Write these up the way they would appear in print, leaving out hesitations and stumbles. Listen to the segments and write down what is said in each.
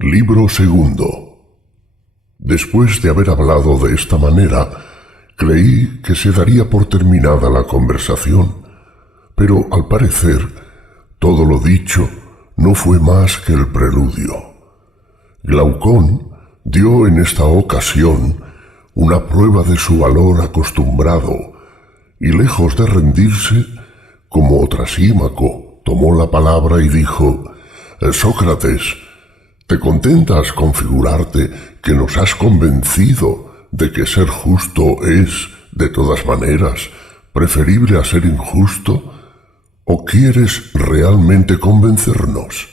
Libro segundo. Después de haber hablado de esta manera, creí que se daría por terminada la conversación, pero al parecer todo lo dicho no fue más que el preludio. Glaucón dio en esta ocasión una prueba de su valor acostumbrado, y lejos de rendirse, como Trasímaco, tomó la palabra y dijo: «Sócrates, ¿te contentas con figurarte que nos has convencido de que ser justo es, de todas maneras, preferible a ser injusto? ¿O quieres realmente convencernos?»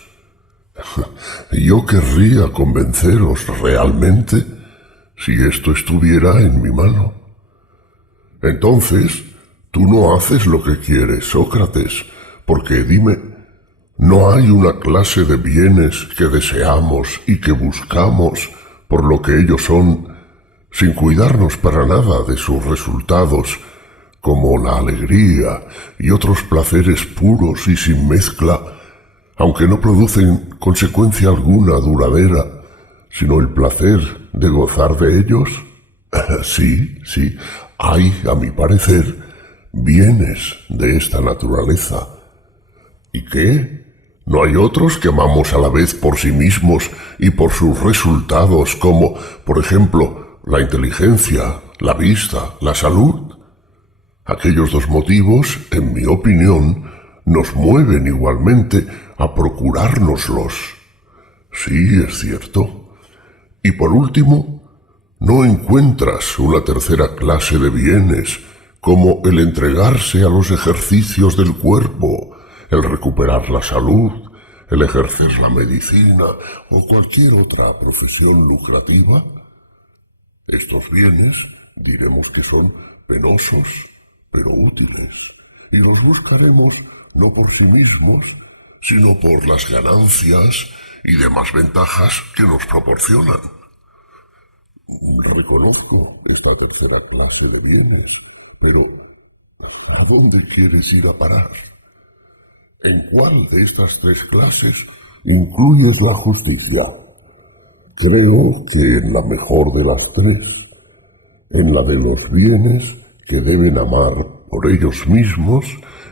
Yo querría convenceros realmente si esto estuviera en mi mano. Entonces, tú no haces lo que quieres, Sócrates, porque dime, ¿no hay una clase de bienes que deseamos y que buscamos por lo que ellos son, sin cuidarnos para nada de sus resultados, como la alegría y otros placeres puros y sin mezcla, aunque no producen consecuencia alguna duradera, sino el placer de gozar de ellos? Sí, hay, a mi parecer, bienes de esta naturaleza. ¿Y qué? ¿No hay otros que amamos a la vez por sí mismos y por sus resultados, como, por ejemplo, la inteligencia, la vista, la salud? Aquellos dos motivos, en mi opinión, nos mueven igualmente a procurárnoslos. Sí, es cierto. Y por último, ¿no encuentras una tercera clase de bienes, como el entregarse a los ejercicios del cuerpo, el recuperar la salud, el ejercer la medicina o cualquier otra profesión lucrativa? Estos bienes diremos que son penosos, pero útiles, y los buscaremos no por sí mismos, sino por las ganancias y demás ventajas que nos proporcionan. Reconozco esta tercera clase de bienes, pero ¿a dónde quieres ir a parar? ¿En cuál de estas tres clases incluyes la justicia? Creo que en la mejor de las tres, en la de los bienes que deben amar por ellos mismos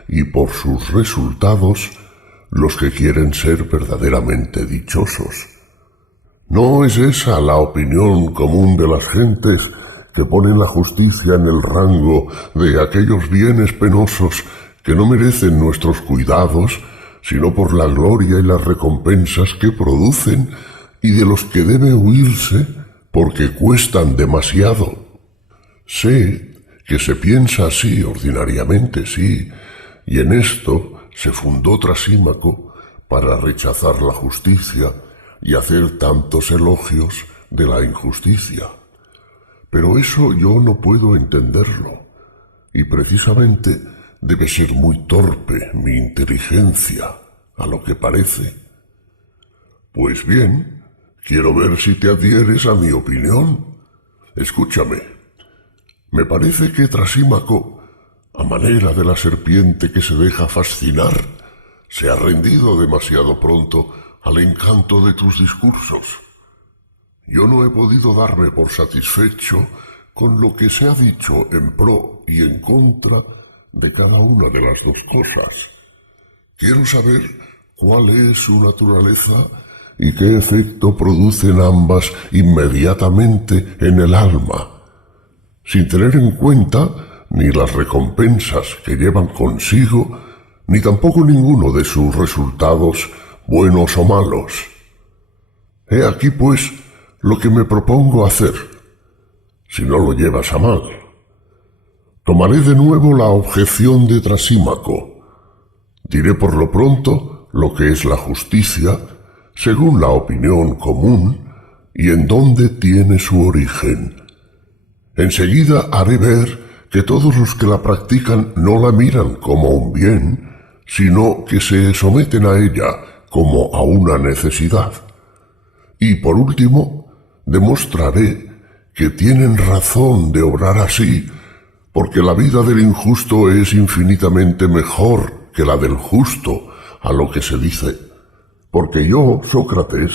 y por sus resultados los que quieren ser verdaderamente dichosos. ¿No es esa la opinión común de las gentes que ponen la justicia en el rango de aquellos bienes penosos que no merecen nuestros cuidados, sino por la gloria y las recompensas que producen, y de los que debe huirse porque cuestan demasiado? Sé que se piensa así ordinariamente, sí, y en esto se fundó Trasímaco para rechazar la justicia y hacer tantos elogios de la injusticia. Pero eso yo no puedo entenderlo, y precisamente debe ser muy torpe mi inteligencia, a lo que parece. Pues bien, quiero ver si te adhieres a mi opinión. Escúchame. Me parece que Trasímaco, a manera de la serpiente que se deja fascinar, se ha rendido demasiado pronto al encanto de tus discursos. Yo no he podido darme por satisfecho con lo que se ha dicho en pro y en contra de cada una de las dos cosas. Quiero saber cuál es su naturaleza y qué efecto producen ambas inmediatamente en el alma, sin tener en cuenta ni las recompensas que llevan consigo, ni tampoco ninguno de sus resultados, buenos o malos. He aquí, pues, lo que me propongo hacer, si no lo llevas a mal. Tomaré de nuevo la objeción de Trasímaco. Diré por lo pronto lo que es la justicia, según la opinión común, y en dónde tiene su origen. Enseguida haré ver que todos los que la practican no la miran como un bien, sino que se someten a ella como a una necesidad. Y por último, demostraré que tienen razón de obrar así, porque la vida del injusto es infinitamente mejor que la del justo, a lo que se dice. Porque yo, Sócrates,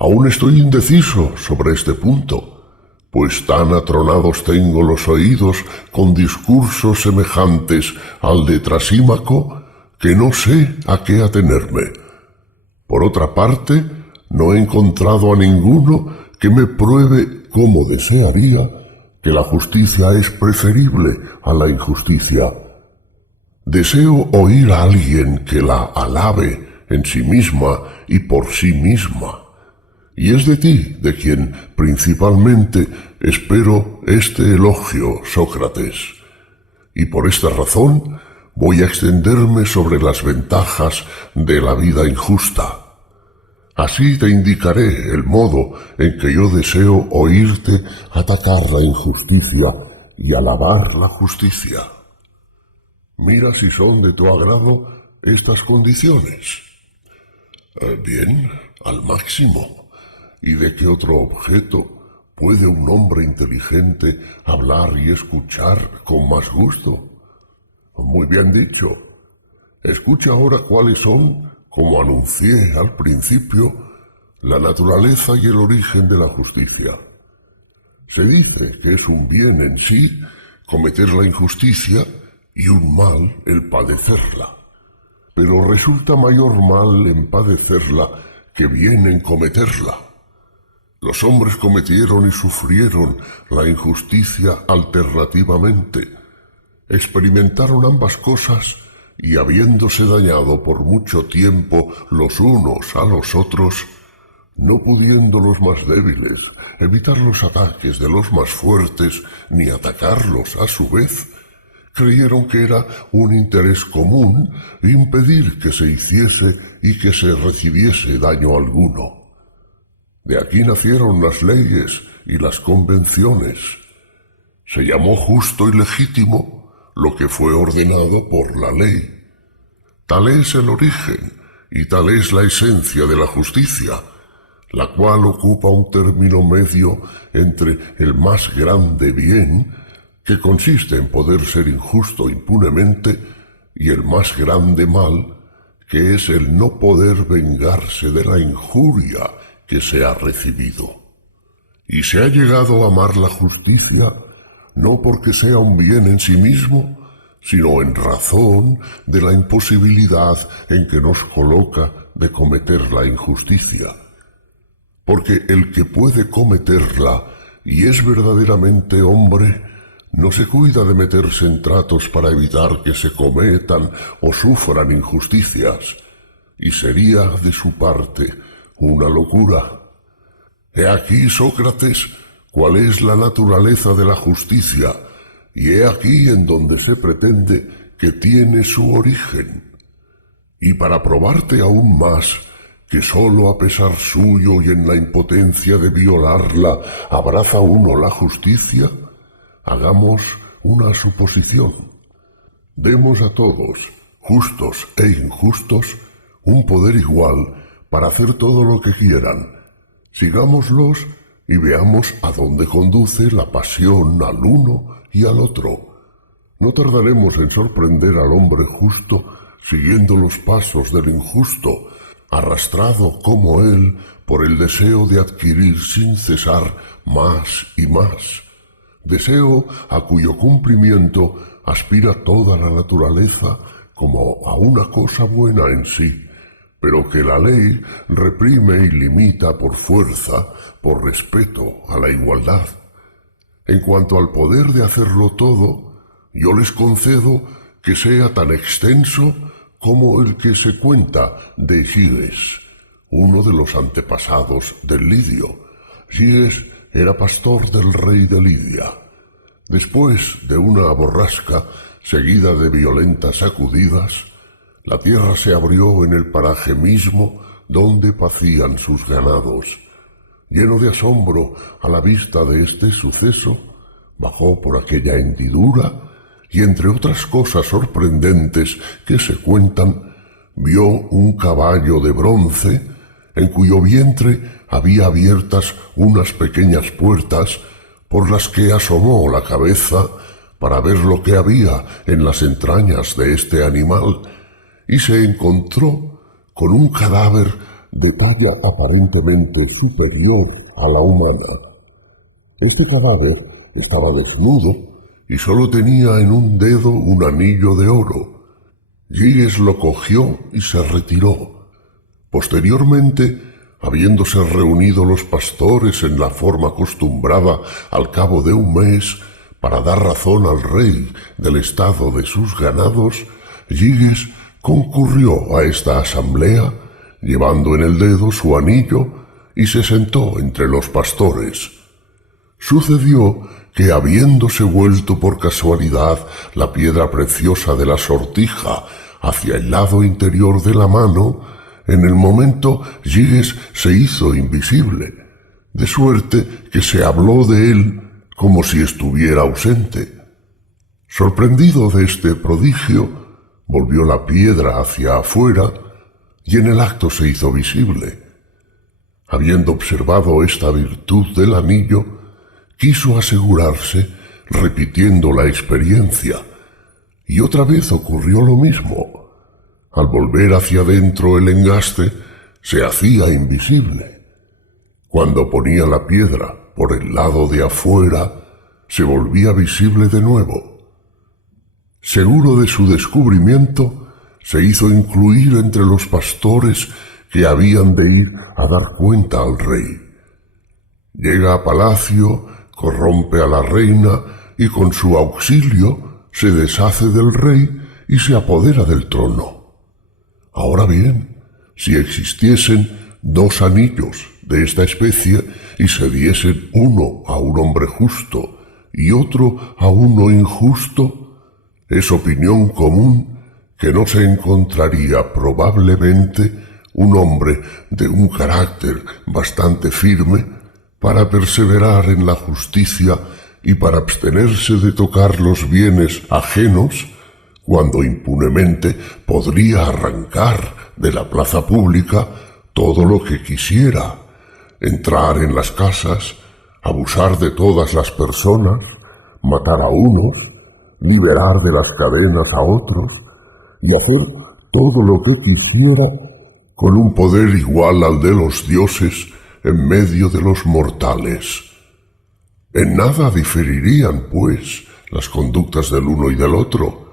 Aún estoy indeciso sobre este punto, pues tan atronados tengo los oídos con discursos semejantes al de Trasímaco que no sé a qué atenerme. Por otra parte, no he encontrado a ninguno que me pruebe cómo desearía que la justicia es preferible a la injusticia. Deseo oír a alguien que la alabe en sí misma y por sí misma. Y es de ti de quien principalmente espero este elogio, Sócrates. Y por esta razón voy a extenderme sobre las ventajas de la vida injusta. Así te indicaré el modo en que yo deseo oírte atacar la injusticia y alabar la justicia. Mira si son de tu agrado estas condiciones. Bien, al máximo. ¿Y de qué otro objeto puede un hombre inteligente hablar y escuchar con más gusto? Muy bien dicho. Escucha ahora cuáles son, como anuncié al principio, la naturaleza y el origen de la justicia. Se dice que es un bien en sí cometer la injusticia y un mal el padecerla. Pero resulta mayor mal en padecerla que bien en cometerla. Los hombres cometieron y sufrieron la injusticia alternativamente. Experimentaron ambas cosas y habiéndose dañado por mucho tiempo los unos a los otros, no pudiendo los más débiles evitar los ataques de los más fuertes ni atacarlos a su vez, creyeron que era un interés común impedir que se hiciese y que se recibiese daño alguno. De aquí nacieron las leyes y las convenciones. Se llamó justo y legítimo lo que fue ordenado por la ley. Tal es el origen y tal es la esencia de la justicia, la cual ocupa un término medio entre el más grande bien, que consiste en poder ser injusto impunemente, y el más grande mal, que es el no poder vengarse de la injuria que se ha recibido. Y se ha llegado a amar la justicia no porque sea un bien en sí mismo, sino en razón de la imposibilidad en que nos coloca de cometer la injusticia. Porque el que puede cometerla y es verdaderamente hombre, no se cuida de meterse en tratos para evitar que se cometan o sufran injusticias, y sería de su parte una locura. He aquí, Sócrates, cuál es la naturaleza de la justicia, y he aquí en donde se pretende que tiene su origen. Y para probarte aún más, que sólo a pesar suyo y en la impotencia de violarla abraza uno la justicia, hagamos una suposición. Demos a todos, justos e injustos, un poder igual para hacer todo lo que quieran. Sigámoslos y veamos a dónde conduce la pasión al uno y al otro. No tardaremos en sorprender al hombre justo siguiendo los pasos del injusto, arrastrado como él por el deseo de adquirir sin cesar más y más, deseo a cuyo cumplimiento aspira toda la naturaleza como a una cosa buena en sí, pero que la ley reprime y limita por fuerza, por respeto a la igualdad. En cuanto al poder de hacerlo todo, yo les concedo que sea tan extenso como el que se cuenta de Giges, uno de los antepasados del Lidio. Giges era pastor del rey de Lidia. Después de una borrasca seguida de violentas sacudidas, la tierra se abrió en el paraje mismo donde pacían sus ganados. Lleno de asombro a la vista de este suceso, bajó por aquella hendidura y, entre otras cosas sorprendentes que se cuentan, vio un caballo de bronce en cuyo vientre había abiertas unas pequeñas puertas por las que asomó la cabeza para ver lo que había en las entrañas de este animal, y se encontró con un cadáver de talla aparentemente superior a la humana. Este cadáver estaba desnudo y solo tenía en un dedo un anillo de oro. Giges lo cogió y se retiró. Posteriormente, habiéndose reunido los pastores en la forma acostumbrada al cabo de un mes para dar razón al rey del estado de sus ganados, Giges concurrió a esta asamblea, llevando en el dedo su anillo, y se sentó entre los pastores. Sucedió que, habiéndose vuelto por casualidad la piedra preciosa de la sortija hacia el lado interior de la mano, en el momento Giges se hizo invisible, de suerte que se habló de él como si estuviera ausente. Sorprendido de este prodigio, volvió la piedra hacia afuera y en el acto se hizo visible. Habiendo observado esta virtud del anillo, quiso asegurarse repitiendo la experiencia, y otra vez ocurrió lo mismo. Al volver hacia adentro el engaste se hacía invisible. Cuando ponía la piedra por el lado de afuera, se volvía visible de nuevo. Seguro de su descubrimiento, se hizo incluir entre los pastores que habían de ir a dar cuenta al rey. Llega a palacio, corrompe a la reina y con su auxilio se deshace del rey y se apodera del trono. Ahora bien, si existiesen dos anillos de esta especie y se diesen uno a un hombre justo y otro a uno injusto, es opinión común que no se encontraría probablemente un hombre de un carácter bastante firme para perseverar en la justicia y para abstenerse de tocar los bienes ajenos, cuando impunemente podría arrancar de la plaza pública todo lo que quisiera, entrar en las casas, abusar de todas las personas, matar a unos, liberar de las cadenas a otros y hacer todo lo que quisiera con un poder igual al de los dioses en medio de los mortales. En nada diferirían, pues, las conductas del uno y del otro.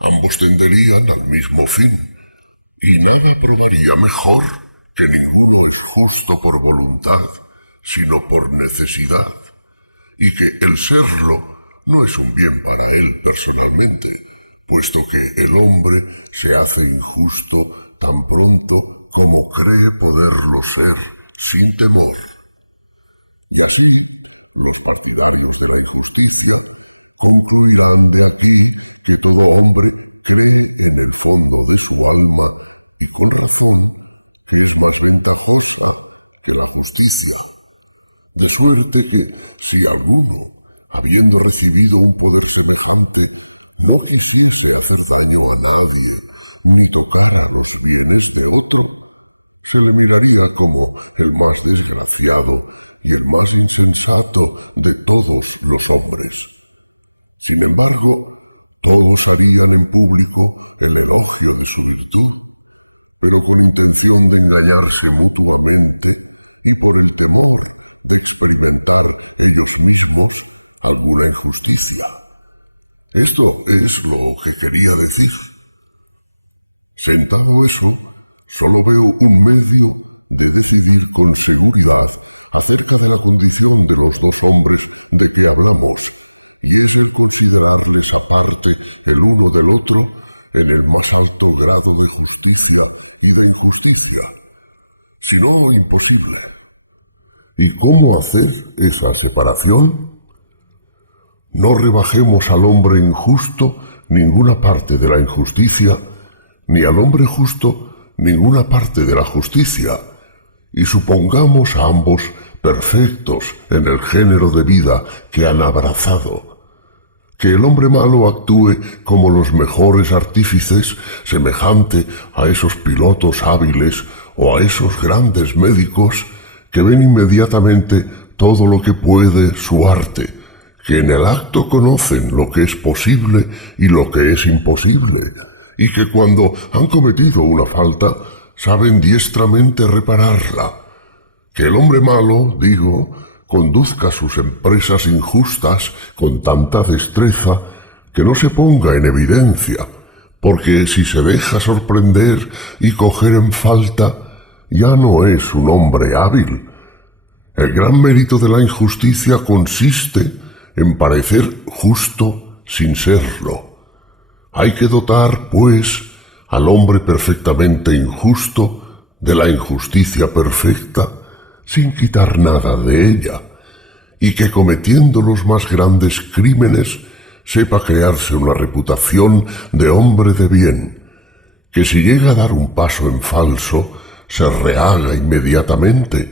Ambos tenderían al mismo fin, y nada probaría mejor que ninguno es justo por voluntad, sino por necesidad, y que el serlo no es un bien para él personalmente, puesto que el hombre se hace injusto tan pronto como cree poderlo ser, sin temor. Y así, los partidarios de la injusticia concluirán de aquí que todo hombre cree en el fondo de su alma, y con razón, que es más vengajosa que la justicia. De suerte que, si alguno, habiendo recibido un poder semejante, no quisiese hacer daño a nadie, ni tocar a los bienes de otro, se le miraría como el más desgraciado y el más insensato de todos los hombres. Sin embargo, todos harían en público el elogio de su virtud, pero con intención de engañarse mutuamente y por el temor de experimentar ellos mismos alguna injusticia. Esto es lo que quería decir. Sentado eso, solo veo un medio de decidir con seguridad acerca de la condición de los dos hombres de que hablamos, y es el considerarles aparte el uno del otro en el más alto grado de justicia y de injusticia, sino lo imposible. ¿Y cómo hacer esa separación? No rebajemos al hombre injusto ninguna parte de la injusticia, ni al hombre justo ninguna parte de la justicia, y supongamos a ambos perfectos en el género de vida que han abrazado. Que el hombre malo actúe como los mejores artífices, semejante a esos pilotos hábiles o a esos grandes médicos que ven inmediatamente todo lo que puede su arte, que en el acto conocen lo que es posible y lo que es imposible, y que cuando han cometido una falta saben diestramente repararla. Que el hombre malo, digo, conduzca sus empresas injustas con tanta destreza que no se ponga en evidencia, porque si se deja sorprender y coger en falta, ya no es un hombre hábil. El gran mérito de la injusticia consiste en parecer justo sin serlo. Hay que dotar, pues, al hombre perfectamente injusto de la injusticia perfecta, sin quitar nada de ella, y que cometiendo los más grandes crímenes sepa crearse una reputación de hombre de bien, que si llega a dar un paso en falso, se rehaga inmediatamente,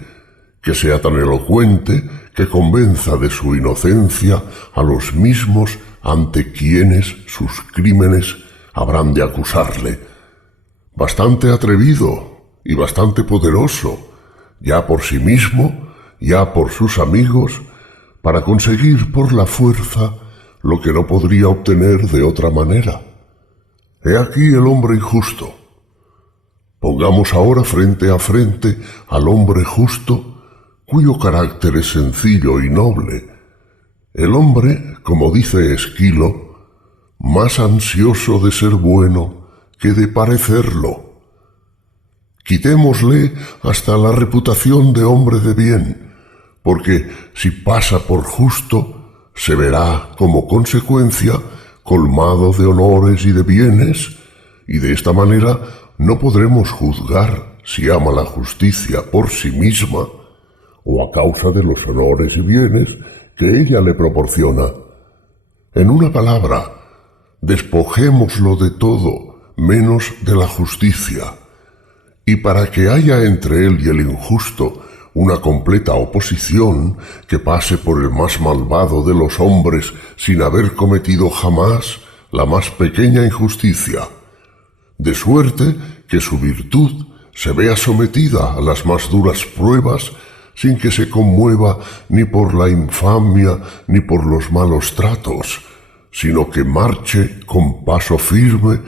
que sea tan elocuente que convenza de su inocencia a los mismos ante quienes sus crímenes habrán de acusarle. Bastante atrevido y bastante poderoso, ya por sí mismo, ya por sus amigos, para conseguir por la fuerza lo que no podría obtener de otra manera. He aquí el hombre injusto. Pongamos ahora frente a frente al hombre justo, cuyo carácter es sencillo y noble. El hombre, como dice Esquilo, más ansioso de ser bueno que de parecerlo. Quitémosle hasta la reputación de hombre de bien, porque si pasa por justo, se verá como consecuencia colmado de honores y de bienes, y de esta manera no podremos juzgar si ama la justicia por sí misma o a causa de los honores y bienes que ella le proporciona. En una palabra, despojémoslo de todo menos de la justicia. Y para que haya entre él y el injusto una completa oposición que pase por el más malvado de los hombres sin haber cometido jamás la más pequeña injusticia, de suerte que su virtud se vea sometida a las más duras pruebas sin que se conmueva ni por la infamia ni por los malos tratos, sino que marche con paso firme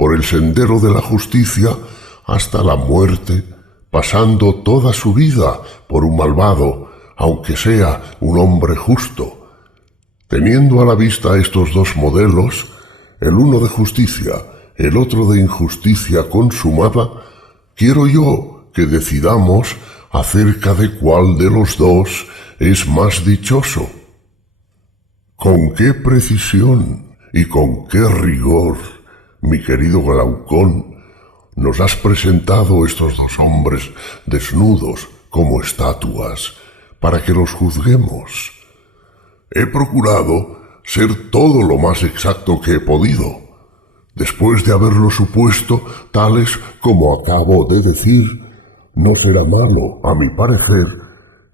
por el sendero de la justicia hasta la muerte, pasando toda su vida por un malvado, aunque sea un hombre justo. Teniendo a la vista estos dos modelos, el uno de justicia, el otro de injusticia consumada, quiero yo que decidamos acerca de cuál de los dos es más dichoso. Con qué precisión y con qué rigor, mi querido Glaucón, nos has presentado estos dos hombres desnudos como estatuas, para que los juzguemos. He procurado ser todo lo más exacto que he podido, después de haberlo supuesto tales como acabo de decir. No será malo, a mi parecer,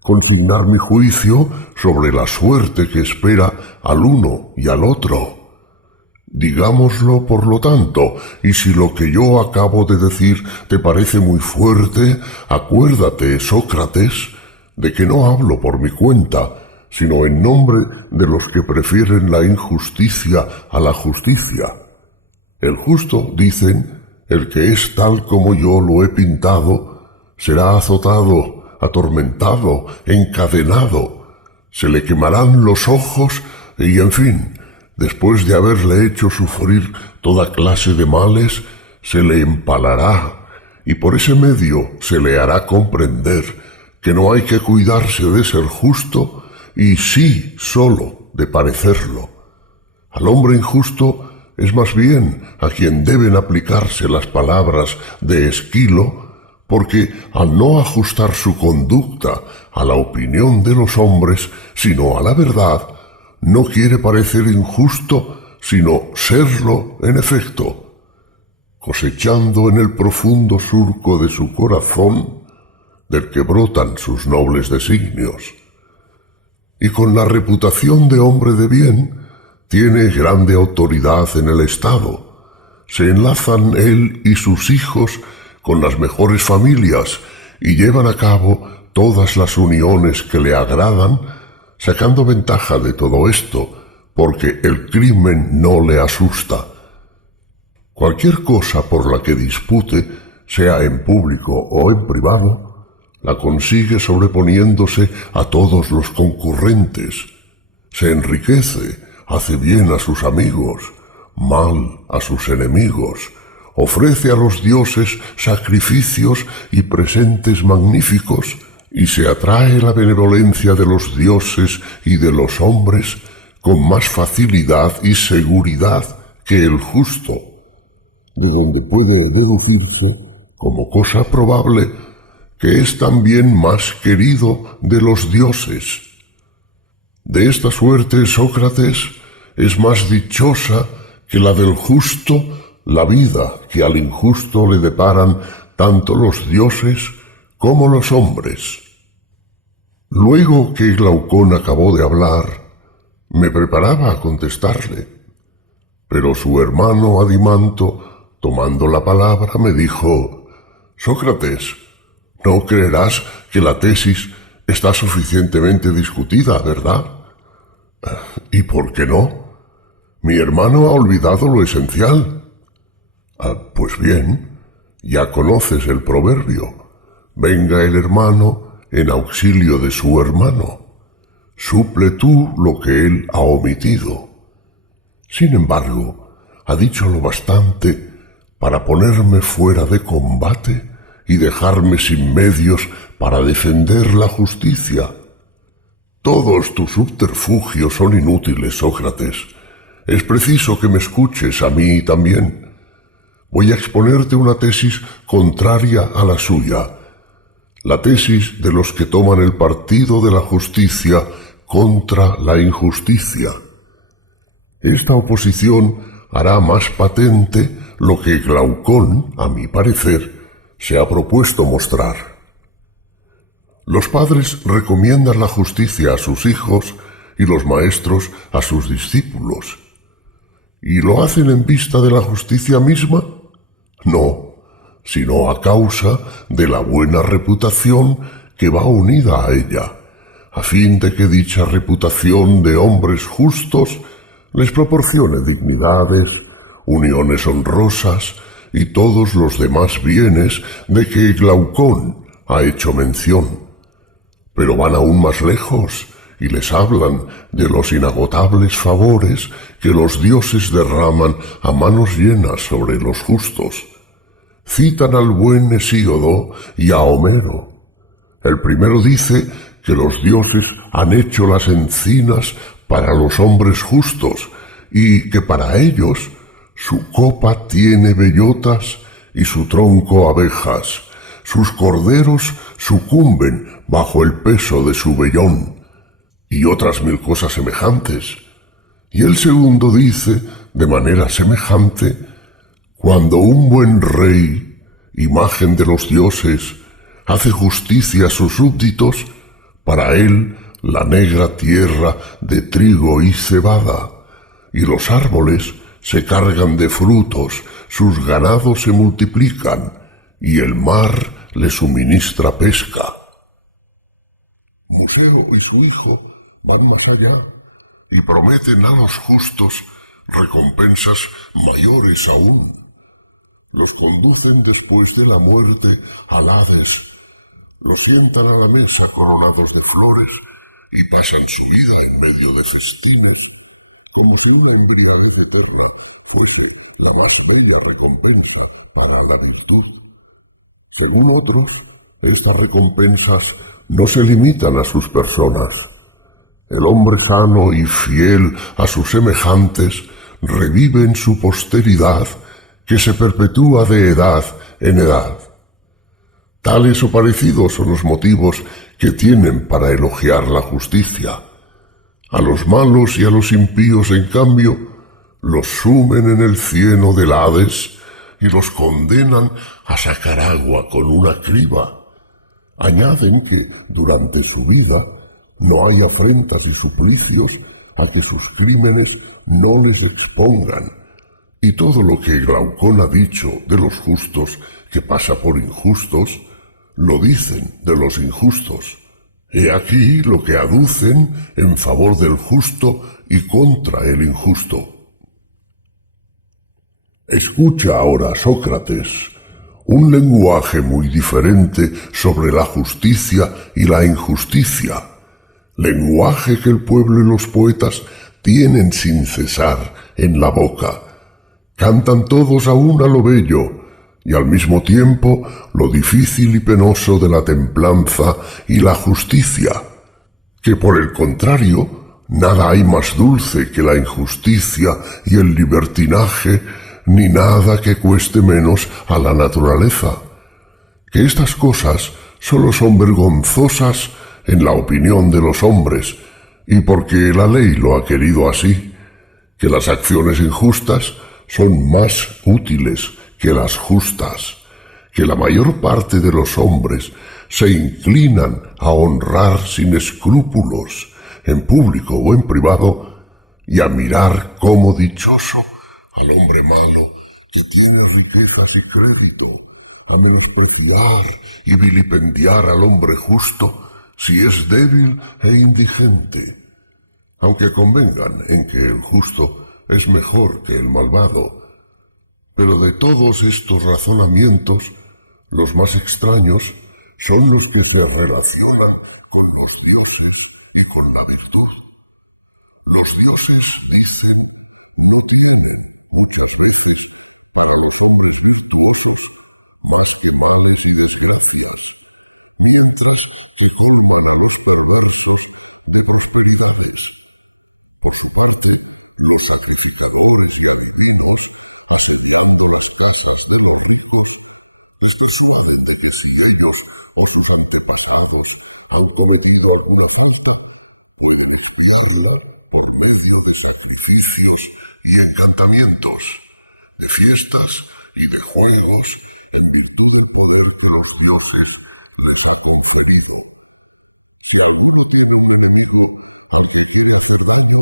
consignar mi juicio sobre la suerte que espera al uno y al otro. Digámoslo, por lo tanto, y si lo que yo acabo de decir te parece muy fuerte, acuérdate, Sócrates, de que no hablo por mi cuenta, sino en nombre de los que prefieren la injusticia a la justicia. El justo, dicen, el que es tal como yo lo he pintado, será azotado, atormentado, encadenado, se le quemarán los ojos y, en fin, después de haberle hecho sufrir toda clase de males, se le empalará, y por ese medio se le hará comprender que no hay que cuidarse de ser justo, y sí sólo de parecerlo. Al hombre injusto es más bien a quien deben aplicarse las palabras de Esquilo, porque al no ajustar su conducta a la opinión de los hombres, sino a la verdad, no quiere parecer injusto, sino serlo en efecto, cosechando en el profundo surco de su corazón, del que brotan sus nobles designios. Y con la reputación de hombre de bien, tiene grande autoridad en el Estado. Se enlazan él y sus hijos con las mejores familias y llevan a cabo todas las uniones que le agradan, sacando ventaja de todo esto, porque el crimen no le asusta. Cualquier cosa por la que dispute sea en público o en privado, la consigue sobreponiéndose a todos los concurrentes. Se enriquece, hace bien a sus amigos, mal a sus enemigos, ofrece a los dioses sacrificios y presentes magníficos, y se atrae la benevolencia de los dioses y de los hombres con más facilidad y seguridad que el justo, de donde puede deducirse, como cosa probable, que es también más querido de los dioses. De esta suerte, Sócrates, es más dichosa que la del justo la vida que al injusto le deparan tanto los dioses como los hombres. Luego que Glaucón acabó de hablar, me preparaba a contestarle, pero su hermano Adimanto, tomando la palabra, me dijo: «Sócrates, no creerás que la tesis está suficientemente discutida, ¿verdad?» «¿Y por qué no? Mi hermano ha olvidado lo esencial». «Pues bien, ya conoces el proverbio: venga el hermano en auxilio de su hermano. Suple tú lo que él ha omitido». Sin embargo, ha dicho lo bastante para ponerme fuera de combate y dejarme sin medios para defender la justicia. Todos tus subterfugios son inútiles, Sócrates. Es preciso que me escuches a mí también. Voy a exponerte una tesis contraria a la suya, la tesis de los que toman el partido de la justicia contra la injusticia. Esta oposición hará más patente lo que Glaucón, a mi parecer, se ha propuesto mostrar. Los padres recomiendan la justicia a sus hijos y los maestros a sus discípulos. ¿Y lo hacen en vista de la justicia misma? No, sino a causa de la buena reputación que va unida a ella, a fin de que dicha reputación de hombres justos les proporcione dignidades, uniones honrosas y todos los demás bienes de que Glaucón ha hecho mención. Pero van aún más lejos y les hablan de los inagotables favores que los dioses derraman a manos llenas sobre los justos. Citan al buen Hesíodo y a Homero. El primero dice que los dioses han hecho las encinas para los hombres justos y que para ellos su copa tiene bellotas y su tronco abejas. Sus corderos sucumben bajo el peso de su vellón, y otras mil cosas semejantes. Y el segundo dice, de manera semejante: cuando un buen rey, imagen de los dioses, hace justicia a sus súbditos, para él la negra tierra de trigo y cebada, y los árboles se cargan de frutos, sus ganados se multiplican, y el mar le suministra pesca. Museo y su hijo van más allá y prometen a los justos recompensas mayores aún. Los conducen después de la muerte al Hades, los sientan a la mesa coronados de flores y pasan su vida en medio de festines, como si una embriaguez eterna fuese la más bella recompensa para la virtud. Según otros, estas recompensas no se limitan a sus personas. El hombre sano y fiel a sus semejantes revive en su posteridad, que se perpetúa de edad en edad. Tales o parecidos son los motivos que tienen para elogiar la justicia. A los malos y a los impíos, en cambio, los sumen en el cieno del Hades y los condenan a sacar agua con una criba. Añaden que durante su vida no hay afrentas y suplicios a que sus crímenes no les expongan, y todo lo que Glaucón ha dicho de los justos que pasa por injustos, lo dicen de los injustos. He aquí lo que aducen en favor del justo y contra el injusto. Escucha ahora, Sócrates, un lenguaje muy diferente sobre la justicia y la injusticia, lenguaje que el pueblo y los poetas tienen sin cesar en la boca. Cantan todos a una lo bello, y al mismo tiempo lo difícil y penoso de la templanza y la justicia, que por el contrario, nada hay más dulce que la injusticia y el libertinaje, ni nada que cueste menos a la naturaleza. Que estas cosas sólo son vergonzosas en la opinión de los hombres, y porque la ley lo ha querido así, que las acciones injustas son más útiles que las justas, que la mayor parte de los hombres se inclinan a honrar sin escrúpulos, en público o en privado, y a mirar como dichoso al hombre malo que tiene riquezas y crédito, a menospreciar y vilipendiar al hombre justo si es débil e indigente, aunque convengan en que el justo es mejor que el malvado. Pero de todos estos razonamientos, los más extraños son los que se relacionan con los dioses y con la virtud. Los dioses dicen no tienen muchas veces para los hombres virtuosos más que males y desgracias, mientras que culpan a los perversos de las deidades. Por su parte, los sacrificadores y adivinos es casual de que si ellos o sus antepasados han cometido alguna falta, pueden expiarla por medio de sacrificios y encantamientos, de fiestas y de juegos, en virtud del poder que los dioses les han conferido. Si alguno tiene un enemigo al que quiere hacer daño,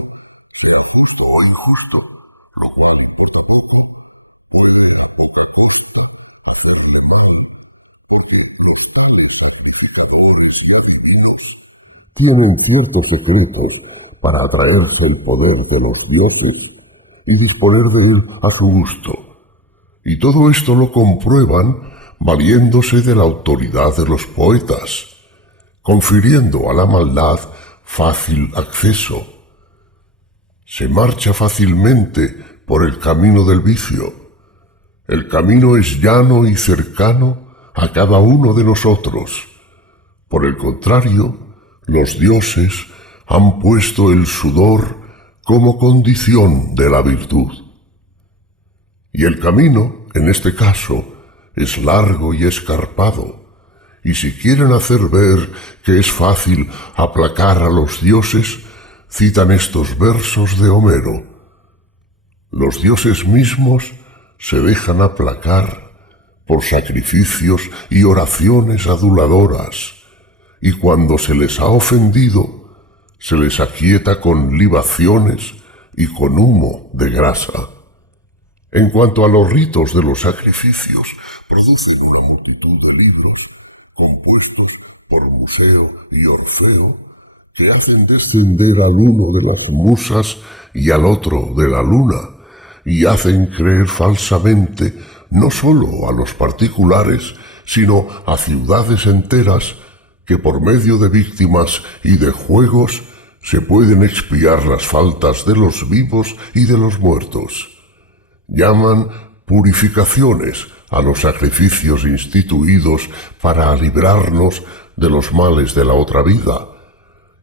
sea justo o injusto, lo cual, por tanto, puede tocar hostia a nuestro mal, porque los grandes sacrificadores y adivinos tienen ciertos secretos para atraerse el poder de los dioses y disponer de él a su gusto. Y todo esto lo comprueban valiéndose de la autoridad de los poetas, confiriendo a la maldad fácil acceso. Se marcha fácilmente por el camino del vicio. El camino es llano y cercano a cada uno de nosotros. Por el contrario, los dioses han puesto el sudor como condición de la virtud. Y el camino, en este caso, es largo y escarpado, y si quieren hacer ver que es fácil aplacar a los dioses, citan estos versos de Homero. Los dioses mismos se dejan aplacar por sacrificios y oraciones aduladoras, y cuando se les ha ofendido, se les aquieta con libaciones y con humo de grasa. En cuanto a los ritos de los sacrificios, producen una multitud de libros compuestos por Museo y Orfeo que hacen descender al uno de las musas y al otro de la luna, y hacen creer falsamente no sólo a los particulares, sino a ciudades enteras que por medio de víctimas y de juegos se pueden expiar las faltas de los vivos y de los muertos. Llaman purificaciones a los sacrificios instituidos para librarnos de los males de la otra vida,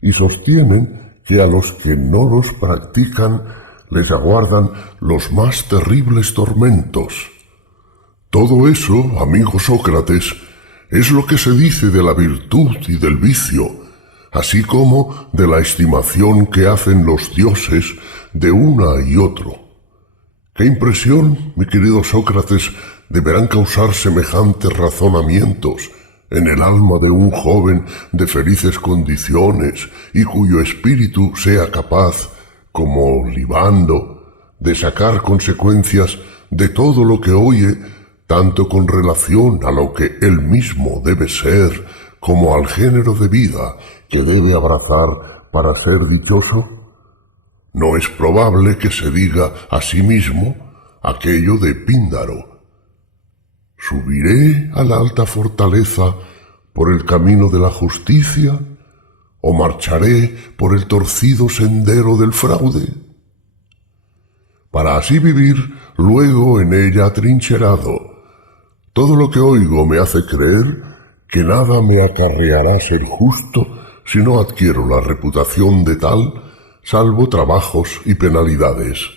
y sostienen que a los que no los practican les aguardan los más terribles tormentos. Todo eso, amigo Sócrates, es lo que se dice de la virtud y del vicio, así como de la estimación que hacen los dioses de una y otro. ¿Qué impresión, mi querido Sócrates, deberán causar semejantes razonamientos en el alma de un joven de felices condiciones y cuyo espíritu sea capaz, como Libando, de sacar consecuencias de todo lo que oye, tanto con relación a lo que él mismo debe ser, como al género de vida que debe abrazar para ser dichoso? No es probable que se diga a sí mismo aquello de Píndaro: ¿Subiré a la alta fortaleza por el camino de la justicia o marcharé por el torcido sendero del fraude? Para así vivir luego en ella atrincherado. Todo lo que oigo me hace creer que nada me acarreará ser justo si no adquiero la reputación de tal, salvo trabajos y penalidades.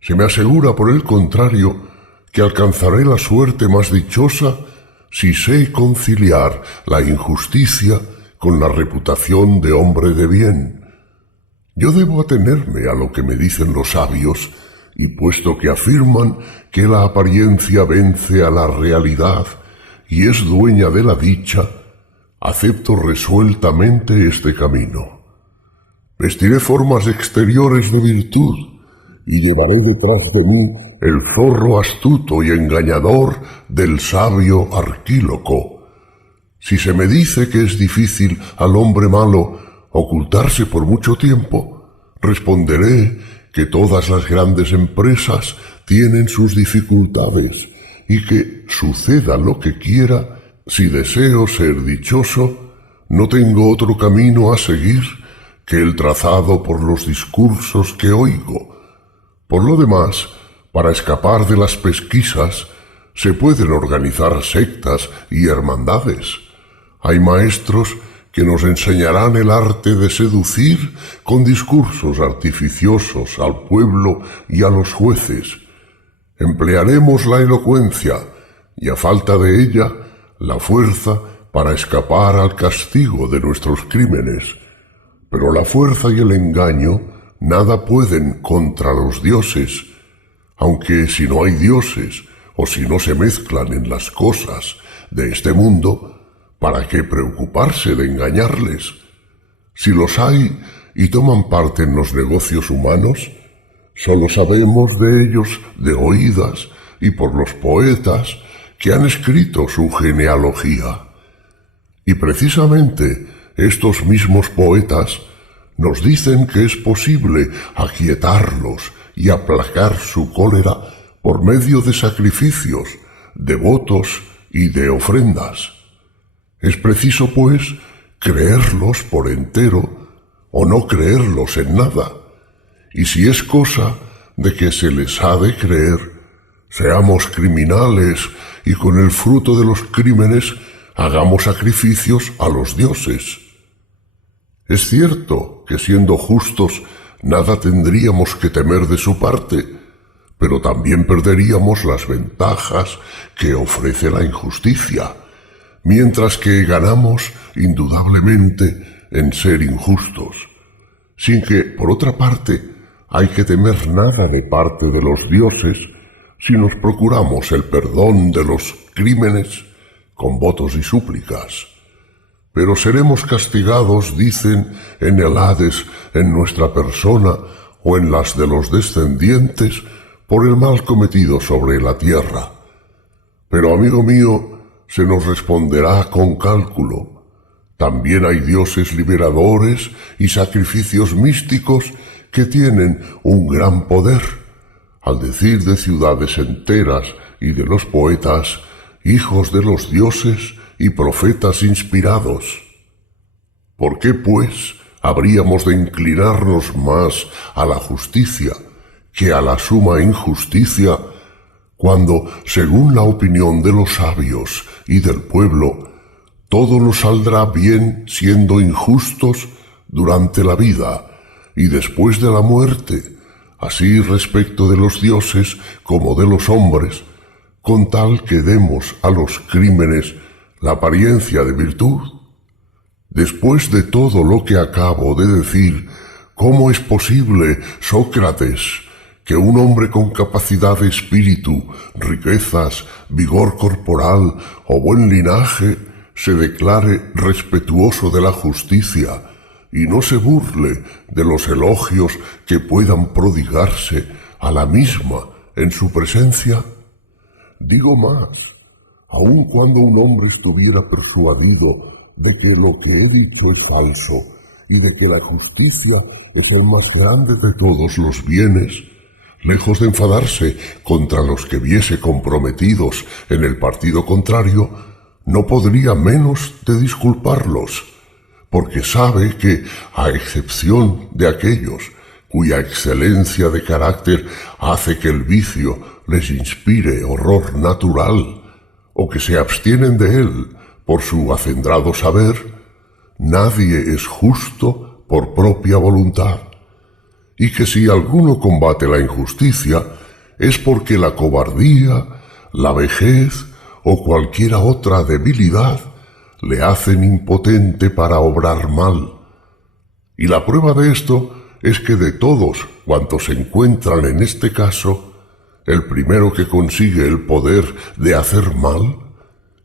Se me asegura, por el contrario, que alcanzaré la suerte más dichosa si sé conciliar la injusticia con la reputación de hombre de bien. Yo debo atenerme a lo que me dicen los sabios, y puesto que afirman que la apariencia vence a la realidad y es dueña de la dicha, acepto resueltamente este camino. Vestiré formas exteriores de virtud y llevaré detrás de mí el zorro astuto y engañador del sabio Arquíloco. Si se me dice que es difícil al hombre malo ocultarse por mucho tiempo, responderé que todas las grandes empresas tienen sus dificultades y que, suceda lo que quiera, si deseo ser dichoso, no tengo otro camino a seguir que el trazado por los discursos que oigo. Por lo demás, para escapar de las pesquisas, se pueden organizar sectas y hermandades. Hay maestros que nos enseñarán el arte de seducir con discursos artificiosos al pueblo y a los jueces. Emplearemos la elocuencia y, a falta de ella, la fuerza para escapar al castigo de nuestros crímenes. Pero la fuerza y el engaño nada pueden contra los dioses, aunque si no hay dioses o si no se mezclan en las cosas de este mundo, ¿para qué preocuparse de engañarles? Si los hay y toman parte en los negocios humanos, solo sabemos de ellos de oídas y por los poetas que han escrito su genealogía. Y precisamente estos mismos poetas nos dicen que es posible aquietarlos y aplacar su cólera por medio de sacrificios, de votos y de ofrendas. Es preciso, pues, creerlos por entero o no creerlos en nada. Y si es cosa de que se les ha de creer, seamos criminales y con el fruto de los crímenes hagamos sacrificios a los dioses. Es cierto que siendo justos nada tendríamos que temer de su parte, pero también perderíamos las ventajas que ofrece la injusticia, mientras que ganamos indudablemente en ser injustos, sin que, por otra parte, hay que temer nada de parte de los dioses si nos procuramos el perdón de los crímenes con votos y súplicas. Pero seremos castigados, dicen, en el Hades, en nuestra persona o en las de los descendientes, por el mal cometido sobre la tierra. Pero, amigo mío, se nos responderá con cálculo. También hay dioses liberadores y sacrificios místicos que tienen un gran poder. Al decir de ciudades enteras y de los poetas, hijos de los dioses y profetas inspirados. ¿Por qué, pues, habríamos de inclinarnos más a la justicia que a la suma injusticia, cuando, según la opinión de los sabios y del pueblo, todo nos saldrá bien siendo injustos durante la vida y después de la muerte, así respecto de los dioses como de los hombres, con tal que demos a los crímenes la apariencia de virtud? Después de todo lo que acabo de decir, ¿cómo es posible, Sócrates, que un hombre con capacidad de espíritu, riquezas, vigor corporal o buen linaje se declare respetuoso de la justicia y no se burle de los elogios que puedan prodigarse a la misma en su presencia? Digo más, aun cuando un hombre estuviera persuadido de que lo que he dicho es falso y de que la justicia es el más grande de todos los bienes, lejos de enfadarse contra los que viese comprometidos en el partido contrario, no podría menos de disculparlos, porque sabe que, a excepción de aquellos cuya excelencia de carácter hace que el vicio les inspire horror natural, o que se abstienen de él por su acendrado saber, nadie es justo por propia voluntad, y que si alguno combate la injusticia es porque la cobardía, la vejez o cualquiera otra debilidad le hacen impotente para obrar mal. Y la prueba de esto es que de todos cuantos se encuentran en este caso, el primero que consigue el poder de hacer mal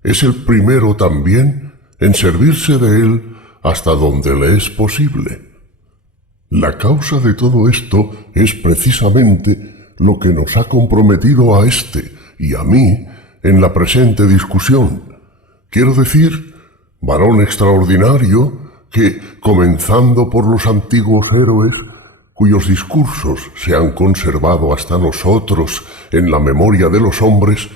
es el primero también en servirse de él hasta donde le es posible. La causa de todo esto es precisamente lo que nos ha comprometido a este y a mí en la presente discusión. Quiero decir, varón extraordinario que, comenzando por los antiguos héroes, cuyos discursos se han conservado hasta nosotros en la memoria de los hombres,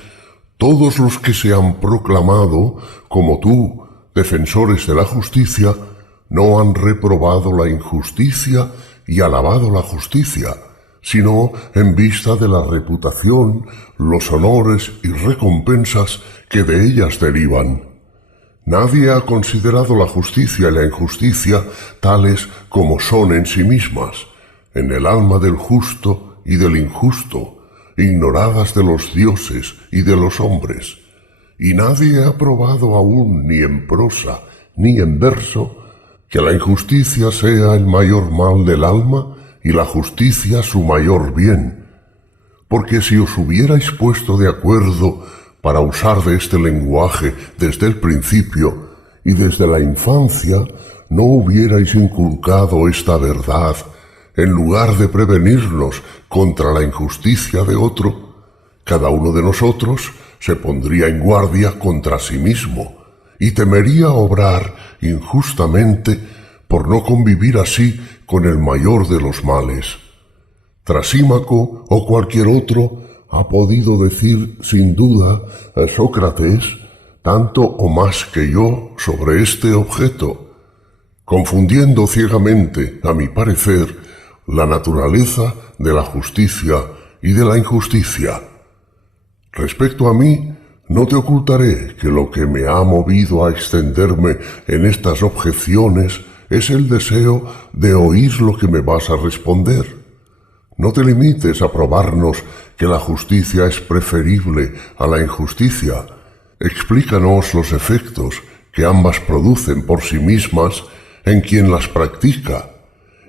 todos los que se han proclamado, como tú, defensores de la justicia, no han reprobado la injusticia y alabado la justicia, sino en vista de la reputación, los honores y recompensas que de ellas derivan. Nadie ha considerado la justicia y la injusticia tales como son en sí mismas, en el alma del justo y del injusto, ignoradas de los dioses y de los hombres. Y nadie ha probado aún ni en prosa ni en verso que la injusticia sea el mayor mal del alma y la justicia su mayor bien. Porque si os hubierais puesto de acuerdo para usar de este lenguaje desde el principio y desde la infancia, no hubierais inculcado esta verdad, en lugar de prevenirnos contra la injusticia de otro, cada uno de nosotros se pondría en guardia contra sí mismo y temería obrar injustamente por no convivir así con el mayor de los males. Trasímaco o cualquier otro ha podido decir sin duda a Sócrates tanto o más que yo sobre este objeto, confundiendo ciegamente, a mi parecer, la naturaleza de la justicia y de la injusticia. Respecto a mí, no te ocultaré que lo que me ha movido a extenderme en estas objeciones es el deseo de oír lo que me vas a responder. No te limites a probarnos que la justicia es preferible a la injusticia. Explícanos los efectos que ambas producen por sí mismas en quien las practica,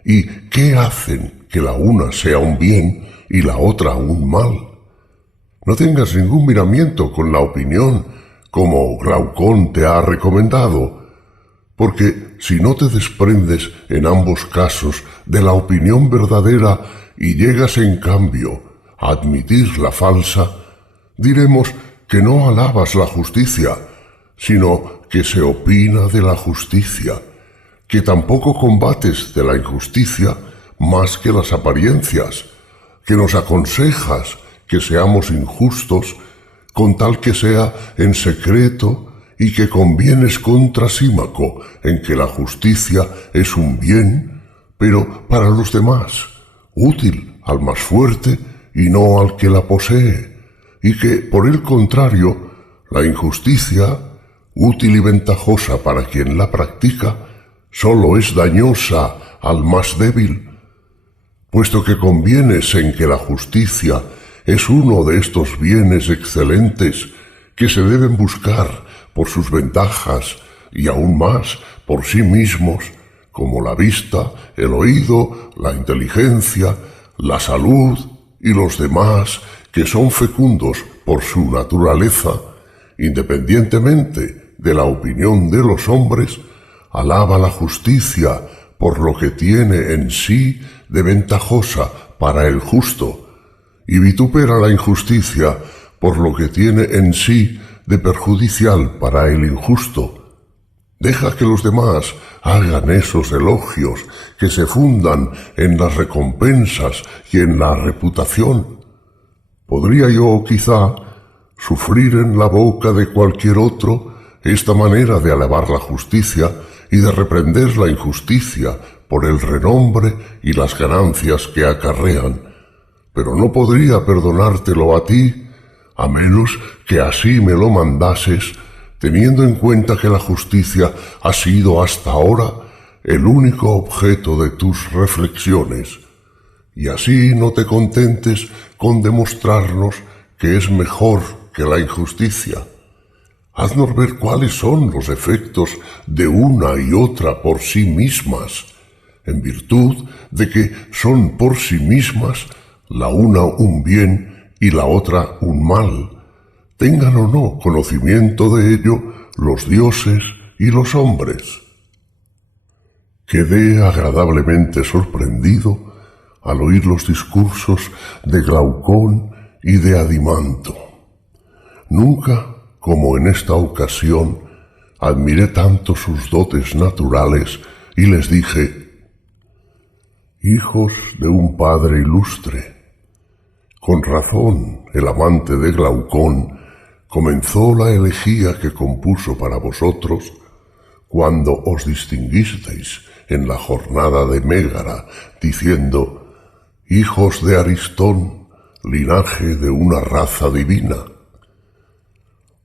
y qué hacen que la una sea un bien y la otra un mal. No tengas ningún miramiento con la opinión, como Glaucón te ha recomendado, porque si no te desprendes en ambos casos de la opinión verdadera y llegas en cambio a admitir la falsa, diremos que no alabas la justicia, sino que se opina de la justicia, que tampoco combates de la injusticia más que las apariencias, que nos aconsejas que seamos injustos con tal que sea en secreto y que convienes con Trasímaco en que la justicia es un bien, pero para los demás, útil al más fuerte y no al que la posee, y que, por el contrario, la injusticia, útil y ventajosa para quien la practica, sólo es dañosa al más débil, puesto que convienes en que la justicia es uno de estos bienes excelentes que se deben buscar por sus ventajas y aún más por sí mismos, como la vista, el oído, la inteligencia, la salud y los demás que son fecundos por su naturaleza, independientemente de la opinión de los hombres, alaba la justicia por lo que tiene en sí de ventajosa para el justo, y vitupera la injusticia por lo que tiene en sí de perjudicial para el injusto. Deja que los demás hagan esos elogios que se fundan en las recompensas y en la reputación. Podría yo, quizá, sufrir en la boca de cualquier otro esta manera de alabar la justicia y de reprender la injusticia por el renombre y las ganancias que acarrean, pero no podría perdonártelo a ti, a menos que así me lo mandases, teniendo en cuenta que la justicia ha sido hasta ahora el único objeto de tus reflexiones, y así no te contentes con demostrarnos que es mejor que la injusticia. Haznos ver cuáles son los efectos de una y otra por sí mismas, en virtud de que son por sí mismas la una un bien y la otra un mal, tengan o no conocimiento de ello los dioses y los hombres. Quedé agradablemente sorprendido al oír los discursos de Glaucón y de Adimanto. Nunca, como en esta ocasión, admiré tanto sus dotes naturales y les dije: hijos de un padre ilustre, con razón el amante de Glaucón comenzó la elegía que compuso para vosotros cuando os distinguisteis en la jornada de Mégara, diciendo: hijos de Aristón, linaje de una raza divina.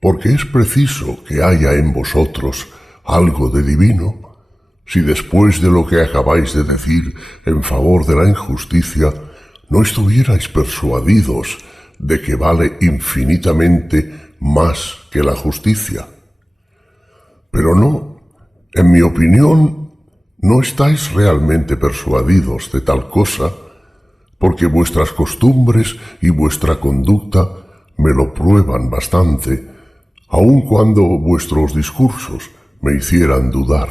Porque es preciso que haya en vosotros algo de divino, si después de lo que acabáis de decir en favor de la injusticia, no estuvierais persuadidos de que vale infinitamente más que la justicia. Pero no, en mi opinión, no estáis realmente persuadidos de tal cosa, porque vuestras costumbres y vuestra conducta me lo prueban bastante, aun cuando vuestros discursos me hicieran dudar.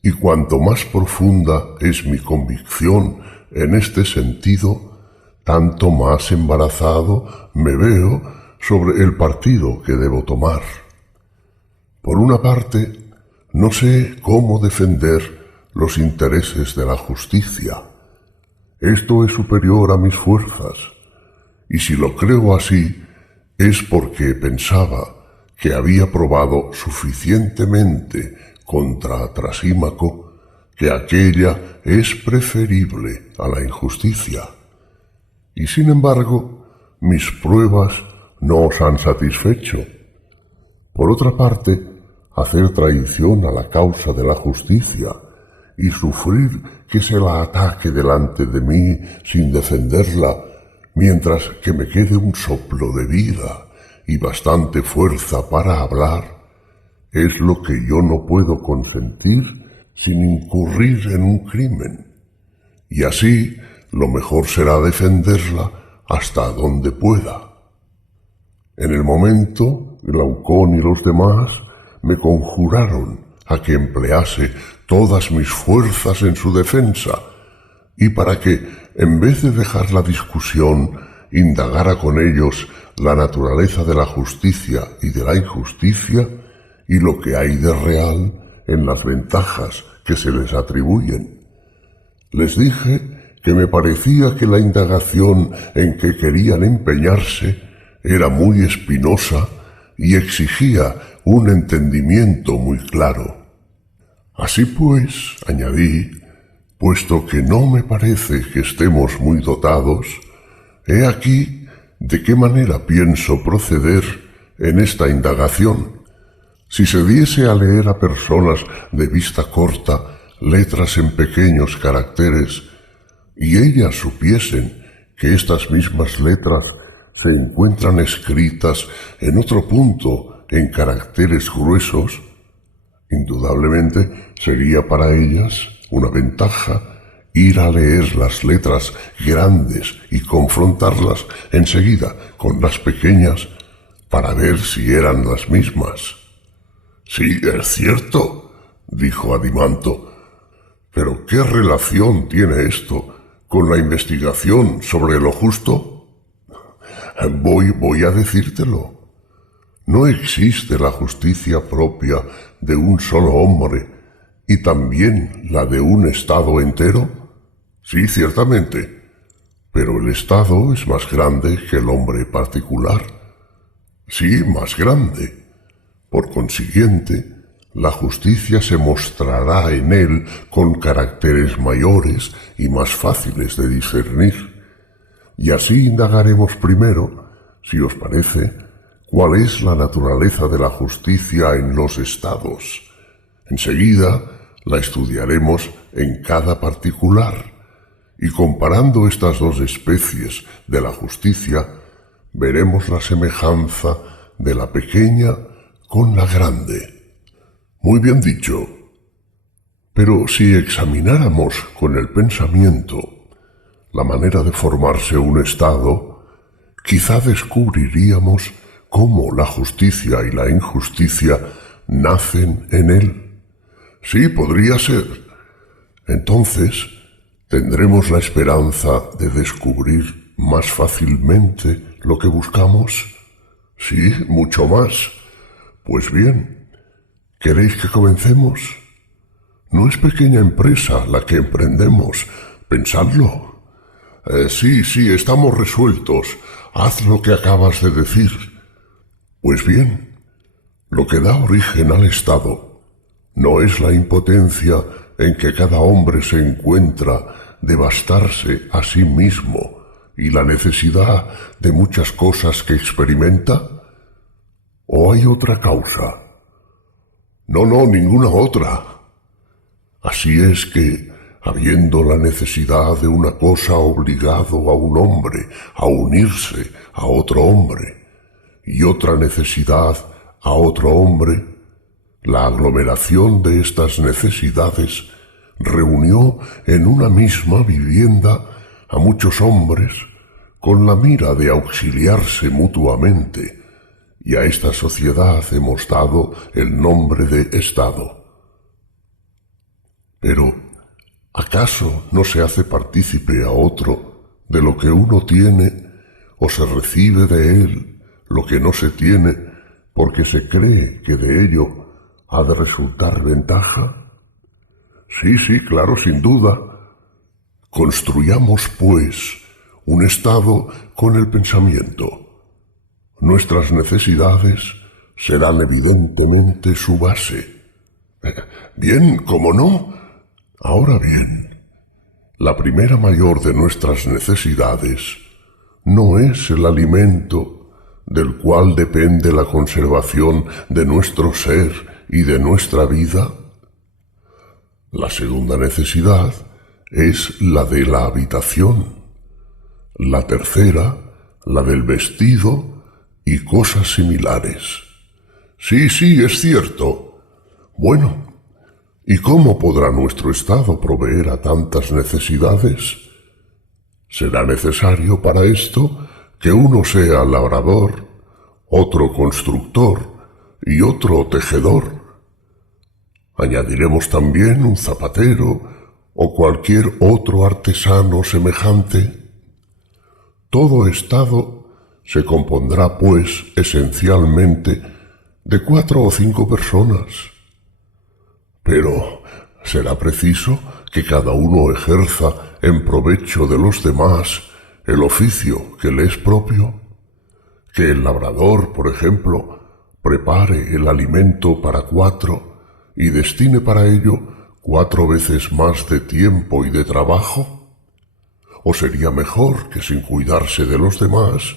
Y cuanto más profunda es mi convicción en este sentido, tanto más embarazado me veo sobre el partido que debo tomar. Por una parte, no sé cómo defender los intereses de la justicia. Esto es superior a mis fuerzas, y si lo creo así, es porque pensaba que había probado suficientemente contra Trasímaco que aquella es preferible a la injusticia. Y sin embargo, mis pruebas no os han satisfecho. Por otra parte, hacer traición a la causa de la justicia y sufrir que se la ataque delante de mí sin defenderla, mientras que me quede un soplo de vida y bastante fuerza para hablar, es lo que yo no puedo consentir sin incurrir en un crimen. Y así lo mejor será defenderla hasta donde pueda. En el momento, Glaucón y los demás me conjuraron a que emplease todas mis fuerzas en su defensa, y para que, en vez de dejar la discusión, indagara con ellos la naturaleza de la justicia y de la injusticia, y lo que hay de real en las ventajas que se les atribuyen. Les dije que me parecía que la indagación en que querían empeñarse era muy espinosa y exigía un entendimiento muy claro. Así pues, añadí, puesto que no me parece que estemos muy dotados, he aquí de qué manera pienso proceder en esta indagación. Si se diese a leer a personas de vista corta letras en pequeños caracteres, y ellas supiesen que estas mismas letras se encuentran escritas en otro punto en caracteres gruesos, indudablemente sería para ellas una ventaja ir a leer las letras grandes y confrontarlas enseguida con las pequeñas para ver si eran las mismas. Sí, es cierto, dijo Adimanto, pero ¿qué relación tiene esto con la investigación sobre lo justo? Voy a decírtelo. ¿No existe la justicia propia de un solo hombre y también la de un Estado entero? Sí, ciertamente, pero el Estado es más grande que el hombre particular. Sí, más grande. Por consiguiente, la justicia se mostrará en él con caracteres mayores y más fáciles de discernir. Y así indagaremos primero, si os parece, cuál es la naturaleza de la justicia en los estados. Enseguida la estudiaremos en cada particular, y comparando estas dos especies de la justicia, veremos la semejanza de la pequeña con la grande. Muy bien dicho. Pero si examináramos con el pensamiento la manera de formarse un Estado, quizá descubriríamos cómo la justicia y la injusticia nacen en él. Sí, podría ser. Entonces, tendremos la esperanza de descubrir más fácilmente lo que buscamos. Sí, mucho más. Pues bien, ¿queréis que comencemos? No es pequeña empresa la que emprendemos, pensadlo. Sí, estamos resueltos. Haz lo que acabas de decir. Pues bien, lo que da origen al Estado no es la impotencia en que cada hombre se encuentra de bastarse a sí mismo y la necesidad de muchas cosas que experimenta. ¿O hay otra causa? No, ninguna otra. Así es que, habiendo la necesidad de una cosa obligado a un hombre a unirse a otro hombre, y otra necesidad a otro hombre, la aglomeración de estas necesidades reunió en una misma vivienda a muchos hombres con la mira de auxiliarse mutuamente, y a esta sociedad hemos dado el nombre de Estado. Pero, ¿acaso no se hace partícipe a otro de lo que uno tiene o se recibe de él lo que no se tiene porque se cree que de ello ha de resultar ventaja? Sí, claro, sin duda. Construyamos, pues, un Estado con el pensamiento. Nuestras necesidades serán evidentemente su base. Bien, ¿cómo no? Ahora bien, la primera mayor de nuestras necesidades no es el alimento del cual depende la conservación de nuestro ser y de nuestra vida. La segunda necesidad es la de la habitación. La tercera, la del vestido y cosas similares. Sí, es cierto. Bueno, ¿y cómo podrá nuestro Estado proveer a tantas necesidades? Será necesario para esto que uno sea labrador, otro constructor y otro tejedor. Añadiremos también un zapatero o cualquier otro artesano semejante. Todo Estado se compondrá, pues, esencialmente de 4 o 5 personas. Pero será preciso que cada uno ejerza en provecho de los demás el oficio que le es propio. Que el labrador, por ejemplo, prepare el alimento para 4 y destine para ello 4 veces más de tiempo y de trabajo. ¿O sería mejor que, sin cuidarse de los demás,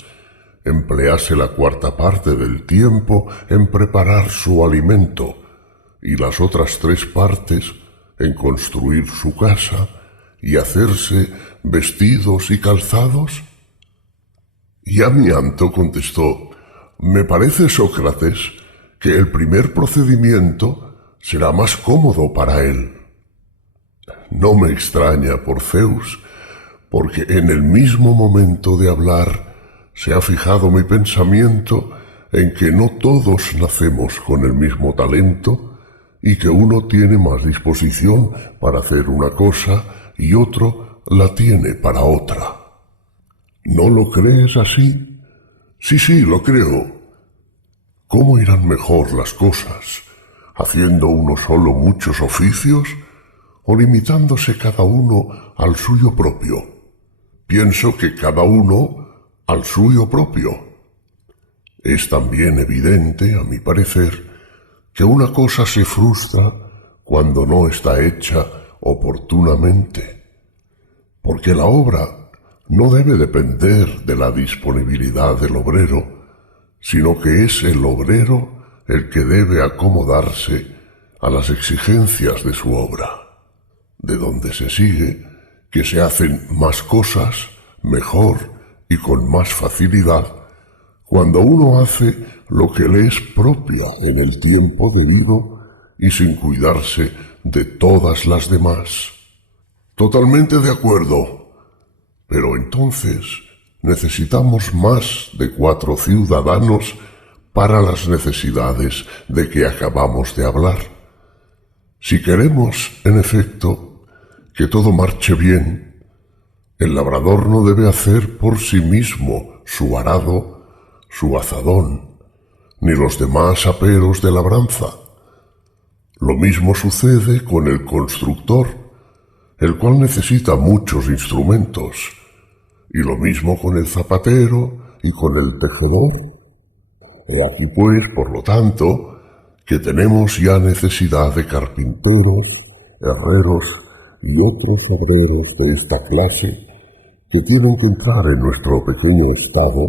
emplease la 1/4 parte del tiempo en preparar su alimento y las otras 3 partes en construir su casa y hacerse vestidos y calzados? Y Amianto contestó: me parece, Sócrates, que el primer procedimiento será más cómodo para él. No me extraña, por Zeus, porque en el mismo momento de hablar se ha fijado mi pensamiento en que no todos nacemos con el mismo talento y que uno tiene más disposición para hacer una cosa y otro la tiene para otra. ¿No lo crees así? Sí, lo creo. ¿cómo irán mejor las cosas? ¿Haciendo uno solo muchos oficios o limitándose cada uno al suyo propio? Pienso que cada uno al suyo propio. Es también evidente, a mi parecer, que una cosa se frustra cuando no está hecha oportunamente, porque la obra no debe depender de la disponibilidad del obrero, sino que es el obrero el que debe acomodarse a las exigencias de su obra, de donde se sigue que se hacen más cosas, mejor y con más facilidad, cuando uno hace lo que le es propio en el tiempo debido y sin cuidarse de todas las demás. Totalmente de acuerdo, pero entonces necesitamos más de 4 ciudadanos para las necesidades de que acabamos de hablar. Si queremos, en efecto, que todo marche bien, el labrador no debe hacer por sí mismo su arado, su azadón, ni los demás aperos de labranza. Lo mismo sucede con el constructor, el cual necesita muchos instrumentos, y lo mismo con el zapatero y con el tejedor. He aquí pues, por lo tanto, que tenemos ya necesidad de carpinteros, herreros y otros obreros de esta clase que tienen que entrar en nuestro pequeño estado,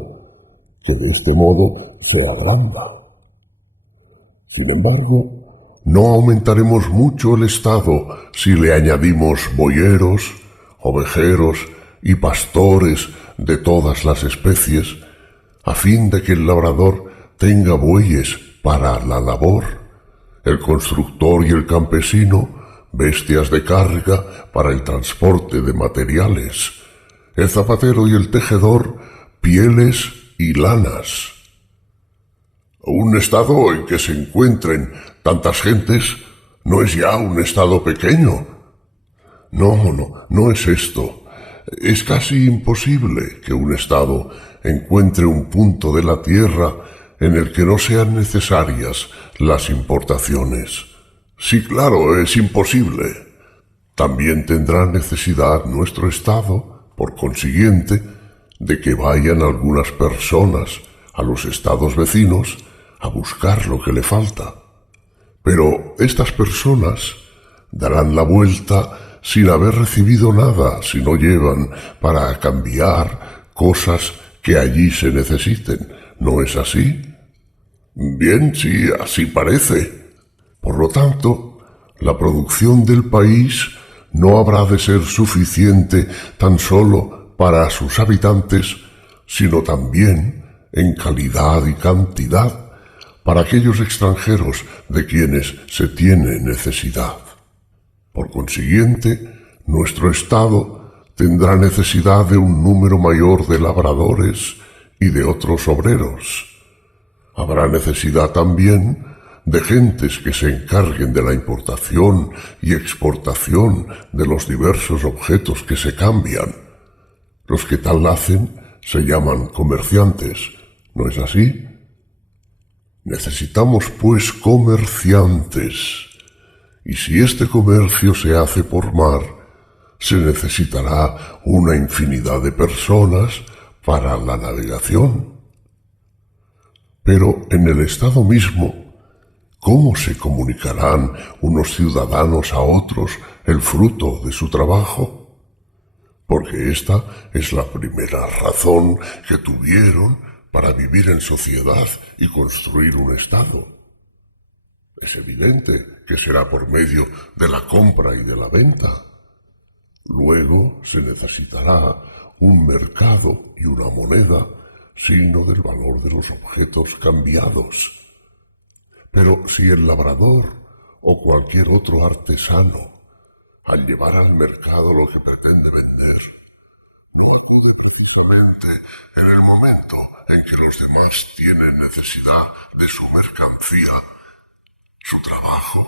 que de este modo se agranda. Sin embargo, no aumentaremos mucho el estado si le añadimos boyeros, ovejeros y pastores de todas las especies, a fin de que el labrador tenga bueyes para la labor, el constructor y el campesino bestias de carga para el transporte de materiales, el zapatero y el tejedor pieles y lanas. Un estado en que se encuentren tantas gentes no es ya un estado pequeño. No es esto. Es casi imposible que un estado encuentre un punto de la tierra en el que no sean necesarias las importaciones. Sí, claro, es imposible. También tendrá necesidad nuestro estado, por consiguiente, de que vayan algunas personas a los estados vecinos a buscar lo que le falta. Pero estas personas darán la vuelta sin haber recibido nada si no llevan para cambiar cosas que allí se necesiten. ¿No es así? Bien, sí, así parece. Por lo tanto, la producción del país no habrá de ser suficiente tan solo para sus habitantes, sino también en calidad y cantidad para aquellos extranjeros de quienes se tiene necesidad. Por consiguiente, nuestro Estado tendrá necesidad de un número mayor de labradores y de otros obreros. Habrá necesidad también de gentes que se encarguen de la importación y exportación de los diversos objetos que se cambian. Los que tal hacen se llaman comerciantes, ¿no es así? Necesitamos, pues, comerciantes, y si este comercio se hace por mar, se necesitará una infinidad de personas para la navegación. Pero en el Estado mismo, ¿cómo se comunicarán unos ciudadanos a otros el fruto de su trabajo? Porque esta es la primera razón que tuvieron para vivir en sociedad y construir un Estado. Es evidente que será por medio de la compra y de la venta. Luego se necesitará un mercado y una moneda, signo del valor de los objetos cambiados. Pero si el labrador o cualquier otro artesano, al llevar al mercado lo que pretende vender, no acude precisamente en el momento en que los demás tienen necesidad de su mercancía, su trabajo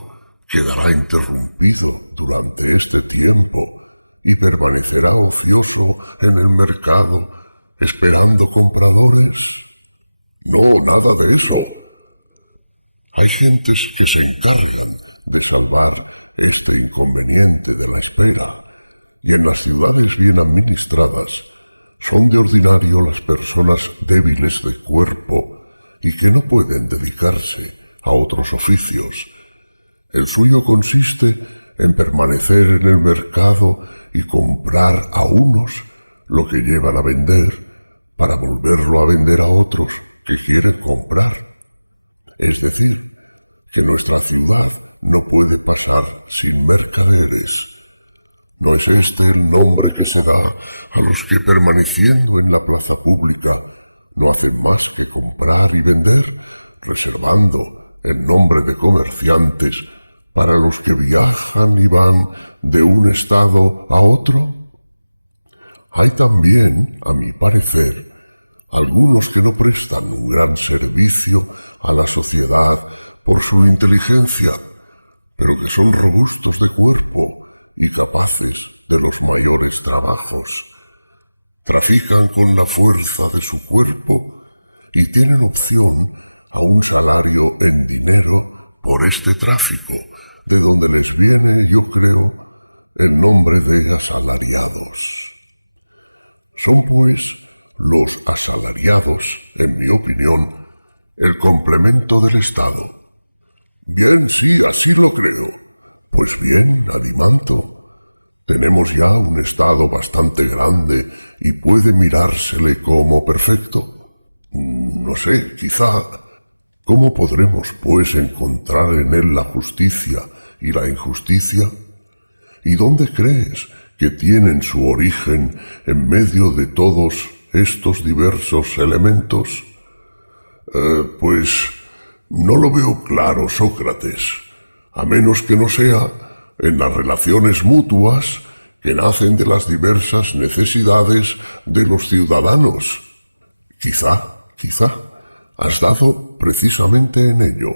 quedará interrumpido durante este tiempo y permanecerá ocioso en el mercado esperando compradores. No, nada de eso. Hay gentes que se encargan de salvar este inconveniente de la espera, y en las ciudades bien administradas son de olvidarnos personas débiles de cuerpo y que no pueden dedicarse a otros oficios. El suyo consiste en permanecer en el mercado y comprar a unos lo que llevan a vender para volverlo a vender a otros que quieren comprar. Es decir, que nuestra ciudad no puede pasar sin mercaderes. ¿No es este el nombre que se da a los que permaneciendo en la plaza pública no hacen más que comprar y vender, reservando el nombre de comerciantes para los que viajan y van de un estado a otro? Hay también, a mi parecer, algunos que le prestan un gran servicio a la sociedad por su inteligencia, pero que son robustos de cuerpo y capaces de los mejores trabajos. Trafican con la fuerza de su cuerpo y tienen opción a un salario en dinero por este tráfico, en donde les ven negociado el nombre de asalariados. Son los asalariados, en mi opinión, el complemento del Estado. Bien, sí, así la quiero. Pues bien, naturalmente. Tenemos ya un Estado bastante grande y puede mirársele como perfecto. No sé, fíjate, ¿cómo podremos pues encontrar en él la justicia y la injusticia? ¿Y dónde crees que tienen su origen en medio de todos estos diversos elementos? Pues no lo veo claro, Sócrates, a menos que no sea en las relaciones mutuas que nacen de las diversas necesidades de los ciudadanos. Quizá, has dado precisamente en ello.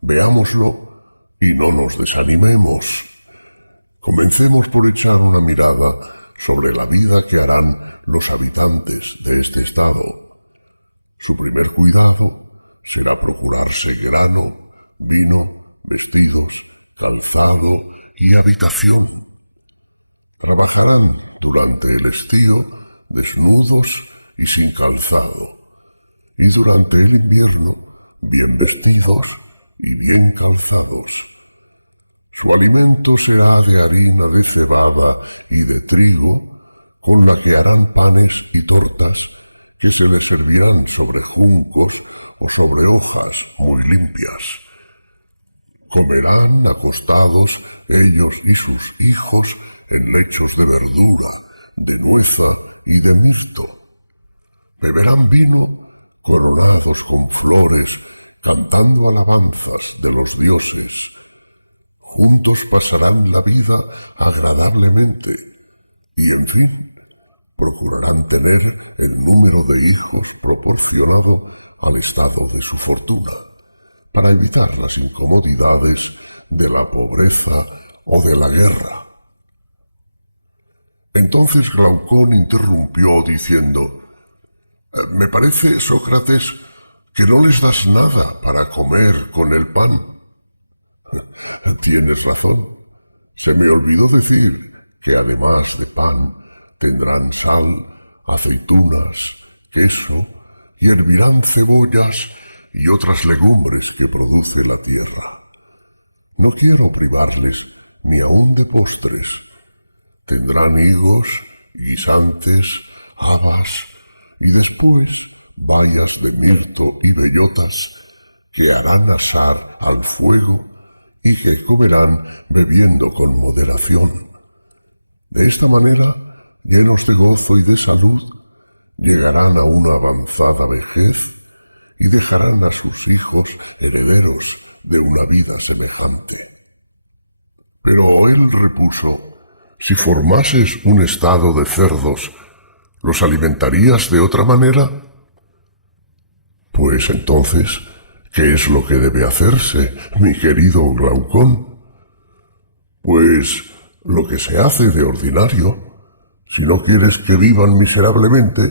Veámoslo y no nos desanimemos. Comencemos por echar una mirada sobre la vida que harán los habitantes de este estado. Su primer cuidado será procurarse grano, vino, vestidos, calzado y habitación. Trabajarán durante el estío desnudos y sin calzado, y durante el invierno bien vestidos y bien calzados. Su alimento será de harina de cebada y de trigo, con la que harán panes y tortas que se les servirán sobre juncos o sobre hojas muy limpias. Comerán acostados ellos y sus hijos en lechos de verdura, de nueza y de mirto. Beberán vino coronados con flores, cantando alabanzas de los dioses. Juntos pasarán la vida agradablemente y, en fin, procurarán tener el número de hijos proporcionado al estado de su fortuna, para evitar las incomodidades de la pobreza o de la guerra. Entonces Glaucón interrumpió diciendo: «Me parece, Sócrates, que no les das nada para comer con el pan». «Tienes razón. Se me olvidó decir que además de pan tendrán sal, aceitunas, queso, y hervirán cebollas y otras legumbres que produce la tierra. No quiero privarles ni aun de postres. Tendrán higos, guisantes, habas y después bayas de mirto y bellotas que harán asar al fuego y que comerán bebiendo con moderación. De esta manera, llenos de gozo y de salud, llegarán a una avanzada vejez y dejarán a sus hijos herederos de una vida semejante. Pero él repuso: «Si formases un estado de cerdos, ¿los alimentarías de otra manera?». «Pues entonces, ¿qué es lo que debe hacerse, mi querido Glaucón?». «Pues lo que se hace de ordinario. Si no quieres que vivan miserablemente,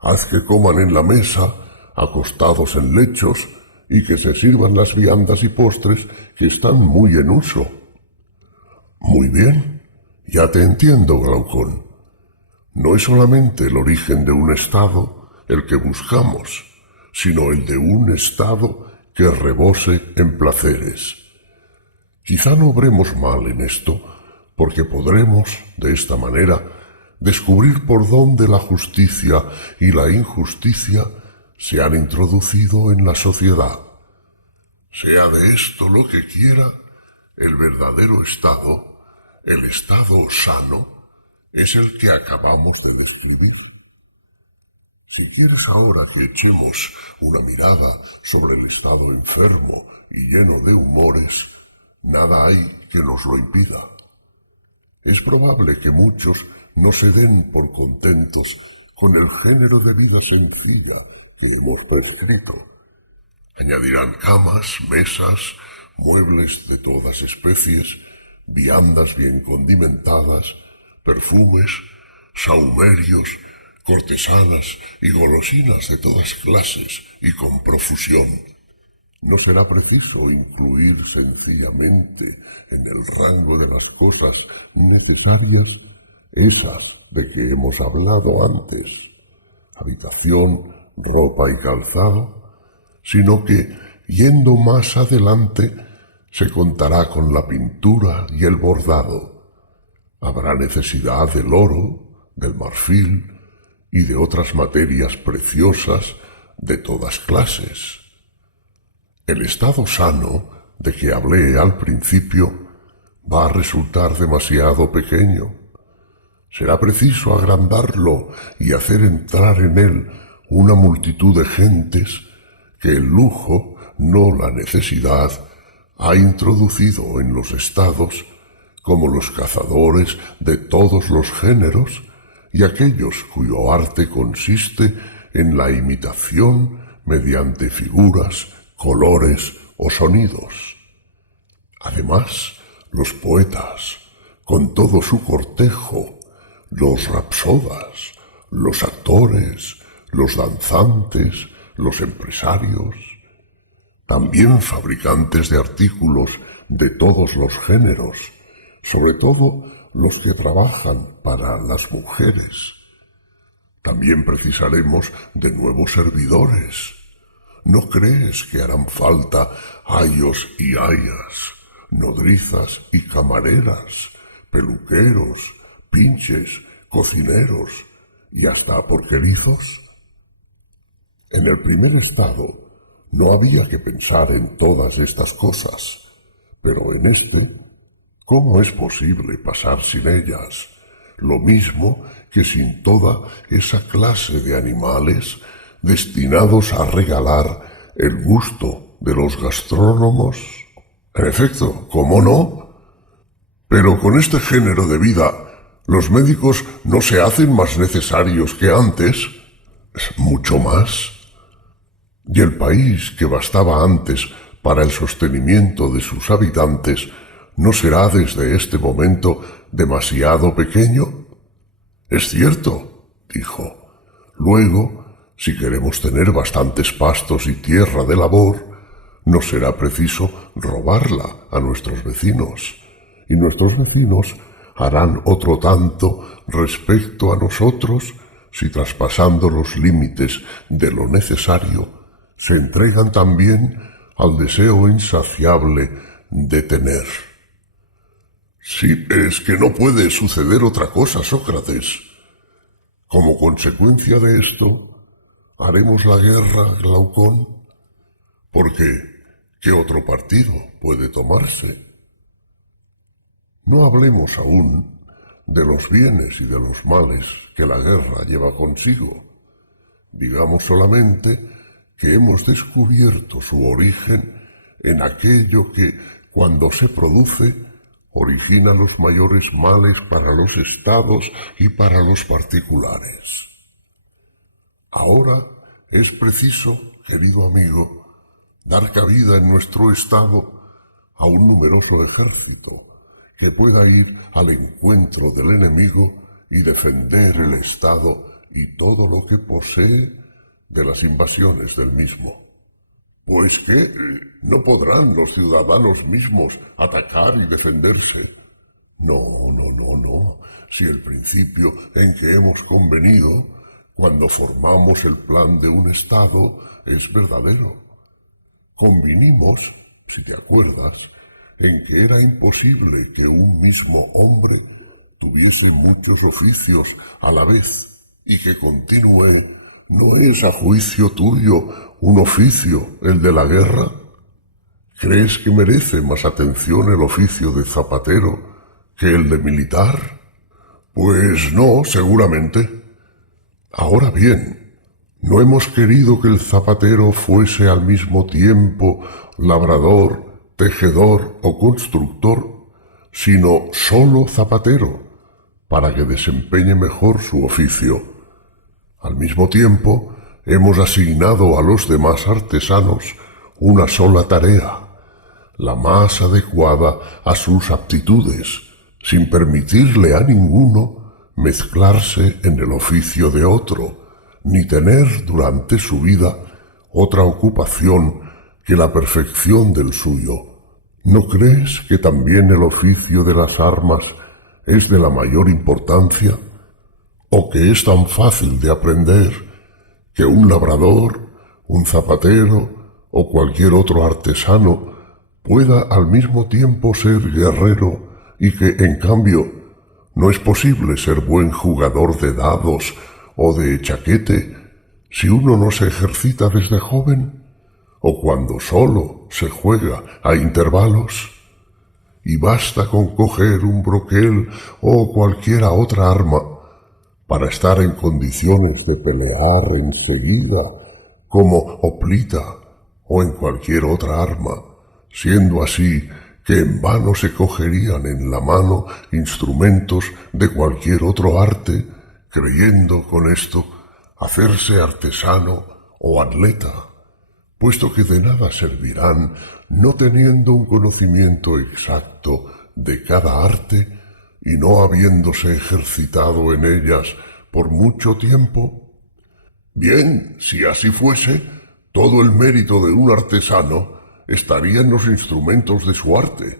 haz que coman en la mesa, acostados en lechos y que se sirvan las viandas y postres que están muy en uso. Muy bien, ya te entiendo, Glaucón. No es solamente el origen de un estado el que buscamos, sino el de un estado que rebose en placeres. Quizá no obremos mal en esto, porque podremos, de esta manera, descubrir por dónde la justicia y la injusticia se han introducido en la sociedad. Sea de esto lo que quiera, el verdadero estado, el estado sano, es el que acabamos de describir. Si quieres ahora que echemos una mirada sobre el estado enfermo y lleno de humores, nada hay que nos lo impida. Es probable que muchos no se den por contentos con el género de vida sencilla que hemos prescrito. Añadirán camas, mesas, muebles de todas especies, viandas bien condimentadas, perfumes, sahumerios, cortesanas y golosinas de todas clases y con profusión. No será preciso incluir sencillamente en el rango de las cosas necesarias esas de que hemos hablado antes, habitación, ropa y calzado, sino que, yendo más adelante, se contará con la pintura y el bordado. Habrá necesidad del oro, del marfil y de otras materias preciosas de todas clases. El estado sano de que hablé al principio va a resultar demasiado pequeño. Será preciso agrandarlo y hacer entrar en él una multitud de gentes que el lujo, no la necesidad, ha introducido en los estados, como los cazadores de todos los géneros y aquellos cuyo arte consiste en la imitación mediante figuras, colores o sonidos. Además, los poetas, con todo su cortejo, los rapsodas, los actores, los danzantes, los empresarios, también fabricantes de artículos de todos los géneros, sobre todo los que trabajan para las mujeres. También precisaremos de nuevos servidores. ¿No crees que harán falta ayos y ayas, nodrizas y camareras, peluqueros, pinches, cocineros y hasta porquerizos? En el primer estado no había que pensar en todas estas cosas, pero en este, ¿cómo es posible pasar sin ellas? Lo mismo que sin toda esa clase de animales destinados a regalar el gusto de los gastrónomos. En efecto, ¿cómo no? Pero con este género de vida, los médicos no se hacen más necesarios que antes, mucho más. Y el país que bastaba antes para el sostenimiento de sus habitantes, ¿no será desde este momento demasiado pequeño? Es cierto, dijo. Luego, si queremos tener bastantes pastos y tierra de labor, no será preciso robarla a nuestros vecinos, y nuestros vecinos harán otro tanto respecto a nosotros si traspasando los límites de lo necesario se entregan también al deseo insaciable de tener. Sí, es que no puede suceder otra cosa, Sócrates. Como consecuencia de esto, haremos la guerra, Glaucón, porque ¿qué otro partido puede tomarse? No hablemos aún de los bienes y de los males que la guerra lleva consigo. Digamos solamente que hemos descubierto su origen en aquello que, cuando se produce, origina los mayores males para los estados y para los particulares. Ahora es preciso, querido amigo, dar cabida en nuestro estado a un numeroso ejército que pueda ir al encuentro del enemigo y defender el estado y todo lo que posee de las invasiones del mismo. Pues que no podrán los ciudadanos mismos atacar y defenderse. No, no, no, no. Si el principio en que hemos convenido, cuando formamos el plan de un Estado, es verdadero. Convinimos, si te acuerdas, en que era imposible que un mismo hombre tuviese muchos oficios a la vez y que continúe. ¿No es a juicio tuyo un oficio el de la guerra? ¿Crees que merece más atención el oficio de zapatero que el de militar? Pues no, seguramente. Ahora bien, no hemos querido que el zapatero fuese al mismo tiempo labrador, tejedor o constructor, sino solo zapatero, para que desempeñe mejor su oficio. Al mismo tiempo, hemos asignado a los demás artesanos una sola tarea, la más adecuada a sus aptitudes, sin permitirle a ninguno mezclarse en el oficio de otro, ni tener durante su vida otra ocupación que la perfección del suyo. ¿No crees que también el oficio de las armas es de la mayor importancia? ¿O que es tan fácil de aprender que un labrador, un zapatero o cualquier otro artesano pueda al mismo tiempo ser guerrero y que, en cambio, no es posible ser buen jugador de dados o de chaquete si uno no se ejercita desde joven o cuando solo se juega a intervalos? Y basta con coger un broquel o cualquiera otra arma para estar en condiciones de pelear enseguida, como hoplita o en cualquier otra arma, siendo así que en vano se cogerían en la mano instrumentos de cualquier otro arte, creyendo con esto hacerse artesano o atleta, puesto que de nada servirán no teniendo un conocimiento exacto de cada arte y no habiéndose ejercitado en ellas por mucho tiempo. Bien, si así fuese, todo el mérito de un artesano estaría en los instrumentos de su arte.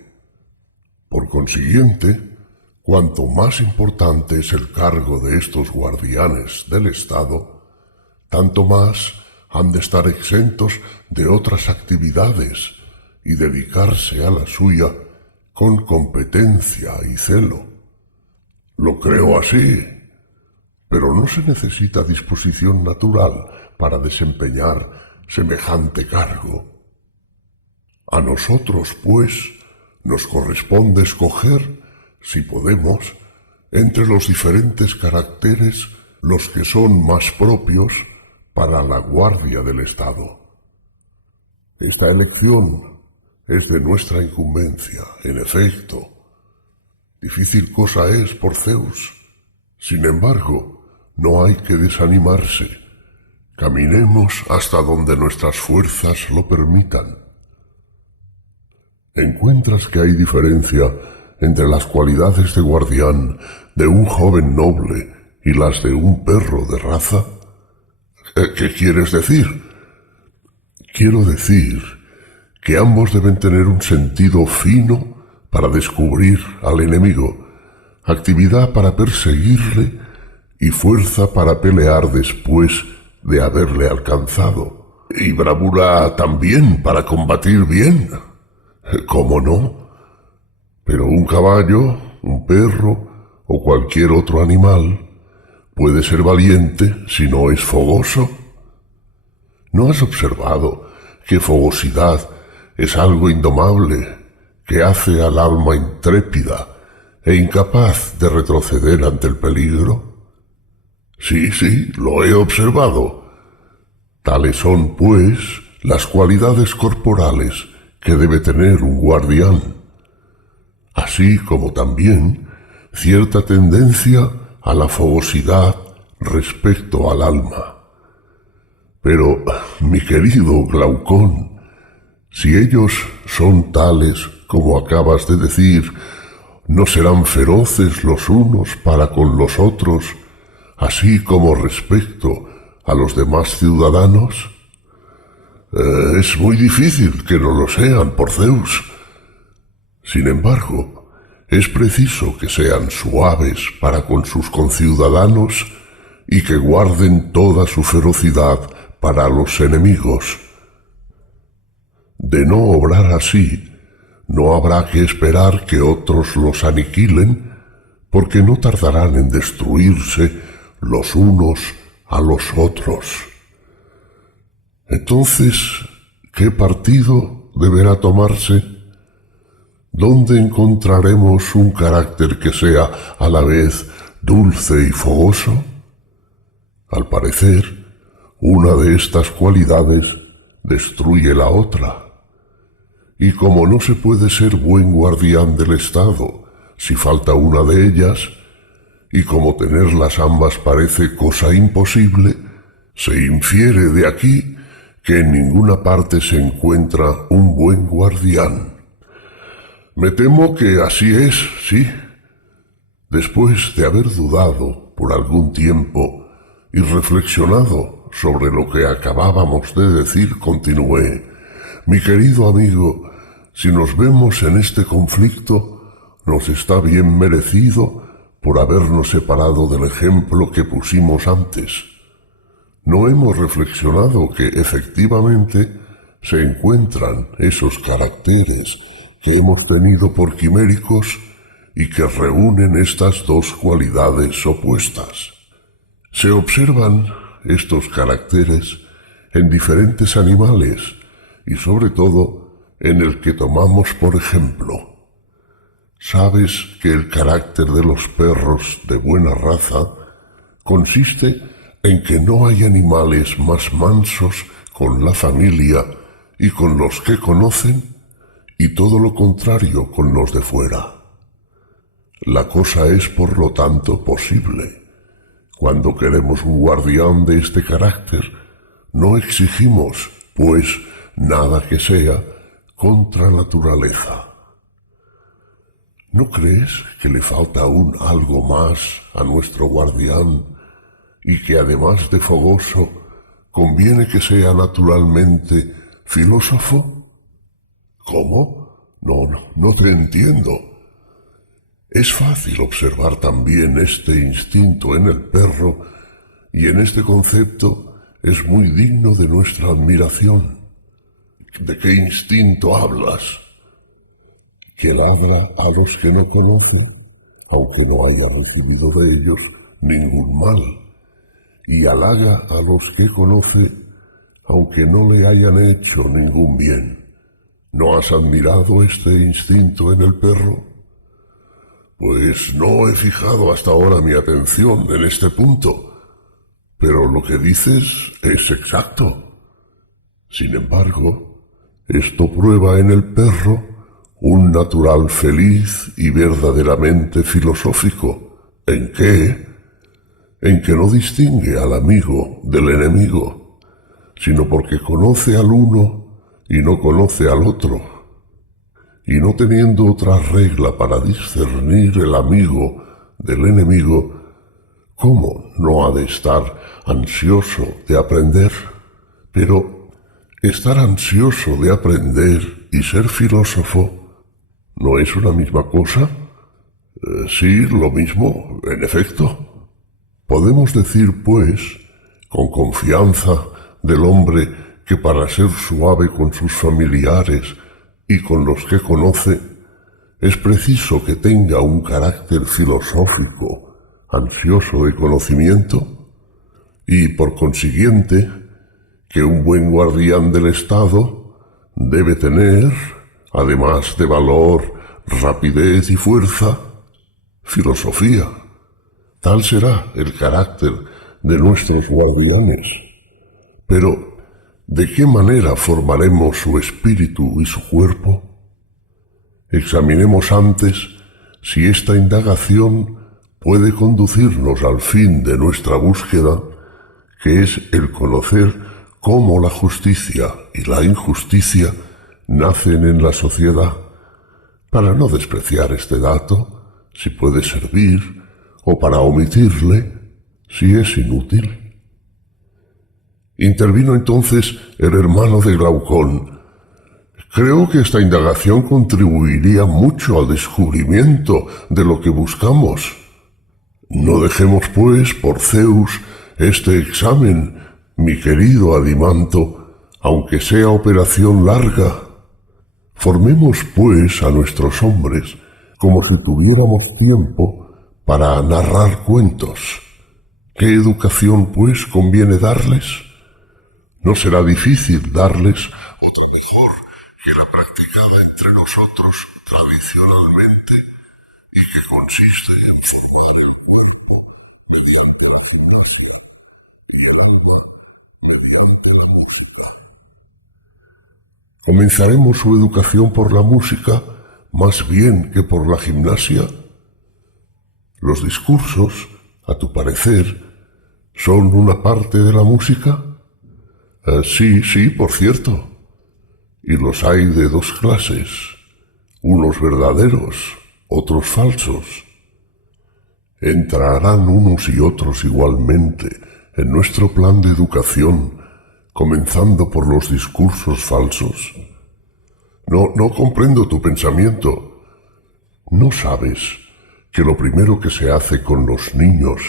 Por consiguiente, cuanto más importante es el cargo de estos guardianes del Estado, tanto más han de estar exentos de otras actividades y dedicarse a la suya con competencia y celo. Lo creo así, pero no se necesita disposición natural para desempeñar semejante cargo. A nosotros, pues, nos corresponde escoger, si podemos, entre los diferentes caracteres los que son más propios para la guardia del Estado. Esta elección es de nuestra incumbencia, en efecto. Difícil cosa es por Zeus. Sin embargo, no hay que desanimarse. Caminemos hasta donde nuestras fuerzas lo permitan. ¿Encuentras que hay diferencia entre las cualidades de guardián de un joven noble y las de un perro de raza? ¿Qué quieres decir? Quiero decir que ambos deben tener un sentido fino para descubrir al enemigo, actividad para perseguirle y fuerza para pelear después de haberle alcanzado. Y bravura también para combatir bien. ¿Cómo no? Pero un caballo, un perro o cualquier otro animal puede ser valiente si no es fogoso. ¿No has observado que fogosidad es algo indomable que hace al alma intrépida e incapaz de retroceder ante el peligro? Sí, lo he observado. Tales son, pues, las cualidades corporales que debe tener un guardián, así como también cierta tendencia a la fogosidad respecto al alma. Pero, mi querido Glaucón, si ellos son tales como acabas de decir, ¿no serán feroces los unos para con los otros, así como respecto a los demás ciudadanos? Es muy difícil que no lo sean, por Zeus. Sin embargo, es preciso que sean suaves para con sus conciudadanos y que guarden toda su ferocidad para los enemigos. De no obrar así, no habrá que esperar que otros los aniquilen, porque no tardarán en destruirse los unos a los otros. Entonces, ¿qué partido deberá tomarse? ¿Dónde encontraremos un carácter que sea a la vez dulce y fogoso? Al parecer, una de estas cualidades destruye la otra. Y como no se puede ser buen guardián del Estado si falta una de ellas, y como tenerlas ambas parece cosa imposible, se infiere de aquí que en ninguna parte se encuentra un buen guardián. Me temo que así es, sí. Después de haber dudado por algún tiempo y reflexionado sobre lo que acabábamos de decir, continué: mi querido amigo, si nos vemos en este conflicto, nos está bien merecido por habernos separado del ejemplo que pusimos antes. No hemos reflexionado que efectivamente se encuentran esos caracteres que hemos tenido por quiméricos y que reúnen estas dos cualidades opuestas. Se observan estos caracteres en diferentes animales y sobre todo en el que tomamos por ejemplo. ¿Sabes que el carácter de los perros de buena raza consiste en que no hay animales más mansos con la familia y con los que conocen, y todo lo contrario con los de fuera? La cosa es, por lo tanto, posible. Cuando queremos un guardián de este carácter, no exigimos, pues, nada que sea contra naturaleza. ¿No crees que le falta aún algo más a nuestro guardián y que además de fogoso conviene que sea naturalmente filósofo? ¿Cómo? No te entiendo. Es fácil observar también este instinto en el perro y en este concepto es muy digno de nuestra admiración. ¿De qué instinto hablas? Que ladra a los que no conoce, aunque no haya recibido de ellos ningún mal, y halaga a los que conoce, aunque no le hayan hecho ningún bien. ¿No has admirado este instinto en el perro? Pues no he fijado hasta ahora mi atención en este punto, pero lo que dices es exacto. Sin embargo, esto prueba en el perro un natural feliz y verdaderamente filosófico. ¿En qué? En que no distingue al amigo del enemigo, sino porque conoce al uno y no conoce al otro. Y no teniendo otra regla para discernir el amigo del enemigo, ¿cómo no ha de estar ansioso de aprender? Pero estar ansioso de aprender y ser filósofo, ¿no es una misma cosa? Sí, lo mismo, en efecto. Podemos decir, pues, con confianza del hombre que para ser suave con sus familiares y con los que conoce, es preciso que tenga un carácter filosófico, ansioso de conocimiento, y por consiguiente, que un buen guardián del Estado debe tener, además de valor, rapidez y fuerza, filosofía. Tal será el carácter de nuestros guardianes. Pero, ¿de qué manera formaremos su espíritu y su cuerpo? Examinemos antes si esta indagación puede conducirnos al fin de nuestra búsqueda, que es el conocer cómo la justicia y la injusticia nacen en la sociedad, para no despreciar este dato, si puede servir, o para omitirle, si es inútil. Intervino entonces el hermano de Glaucón. Creo que esta indagación contribuiría mucho al descubrimiento de lo que buscamos. No dejemos, pues, por Zeus, este examen, mi querido Adimanto, aunque sea operación larga. Formemos, pues, a nuestros hombres como si tuviéramos tiempo para narrar cuentos. ¿Qué educación, pues, conviene darles? No será difícil darles otra mejor que la practicada entre nosotros tradicionalmente y que consiste en formar el cuerpo mediante la gimnasia y el alma mediante la música. ¿Comenzaremos su educación por la música más bien que por la gimnasia? ¿Los discursos, a tu parecer, son una parte de la música? Sí, por cierto. Y los hay de dos clases, unos verdaderos, otros falsos. ¿Entrarán unos y otros igualmente en nuestro plan de educación, comenzando por los discursos falsos? No comprendo tu pensamiento. ¿No sabes que lo primero que se hace con los niños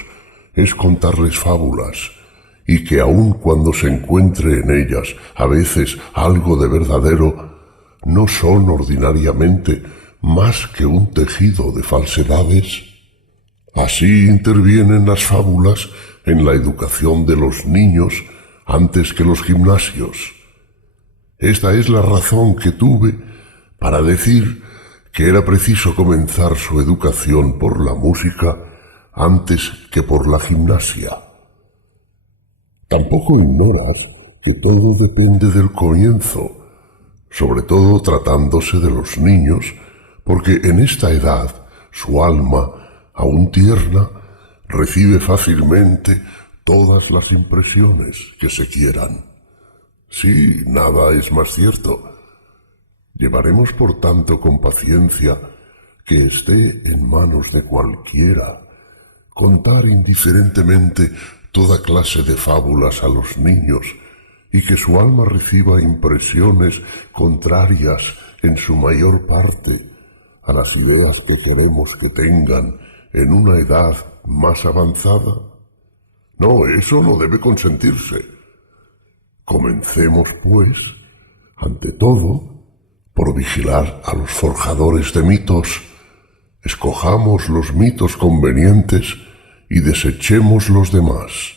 es contarles fábulas, y que aun cuando se encuentre en ellas a veces algo de verdadero, no son ordinariamente más que un tejido de falsedades? Así intervienen las fábulas en la educación de los niños antes que los gimnasios. Esta es la razón que tuve para decir que era preciso comenzar su educación por la música antes que por la gimnasia. Tampoco ignoras que todo depende del comienzo, sobre todo tratándose de los niños, porque en esta edad su alma, aún tierna, recibe fácilmente todas las impresiones que se quieran. Sí, nada es más cierto. Llevaremos por tanto con paciencia que esté en manos de cualquiera contar indiferentemente toda clase de fábulas a los niños y que su alma reciba impresiones contrarias en su mayor parte a las ideas que queremos que tengan en una edad más avanzada. No, eso no debe consentirse. Comencemos, pues, ante todo, por vigilar a los forjadores de mitos. Escojamos los mitos convenientes y desechemos los demás.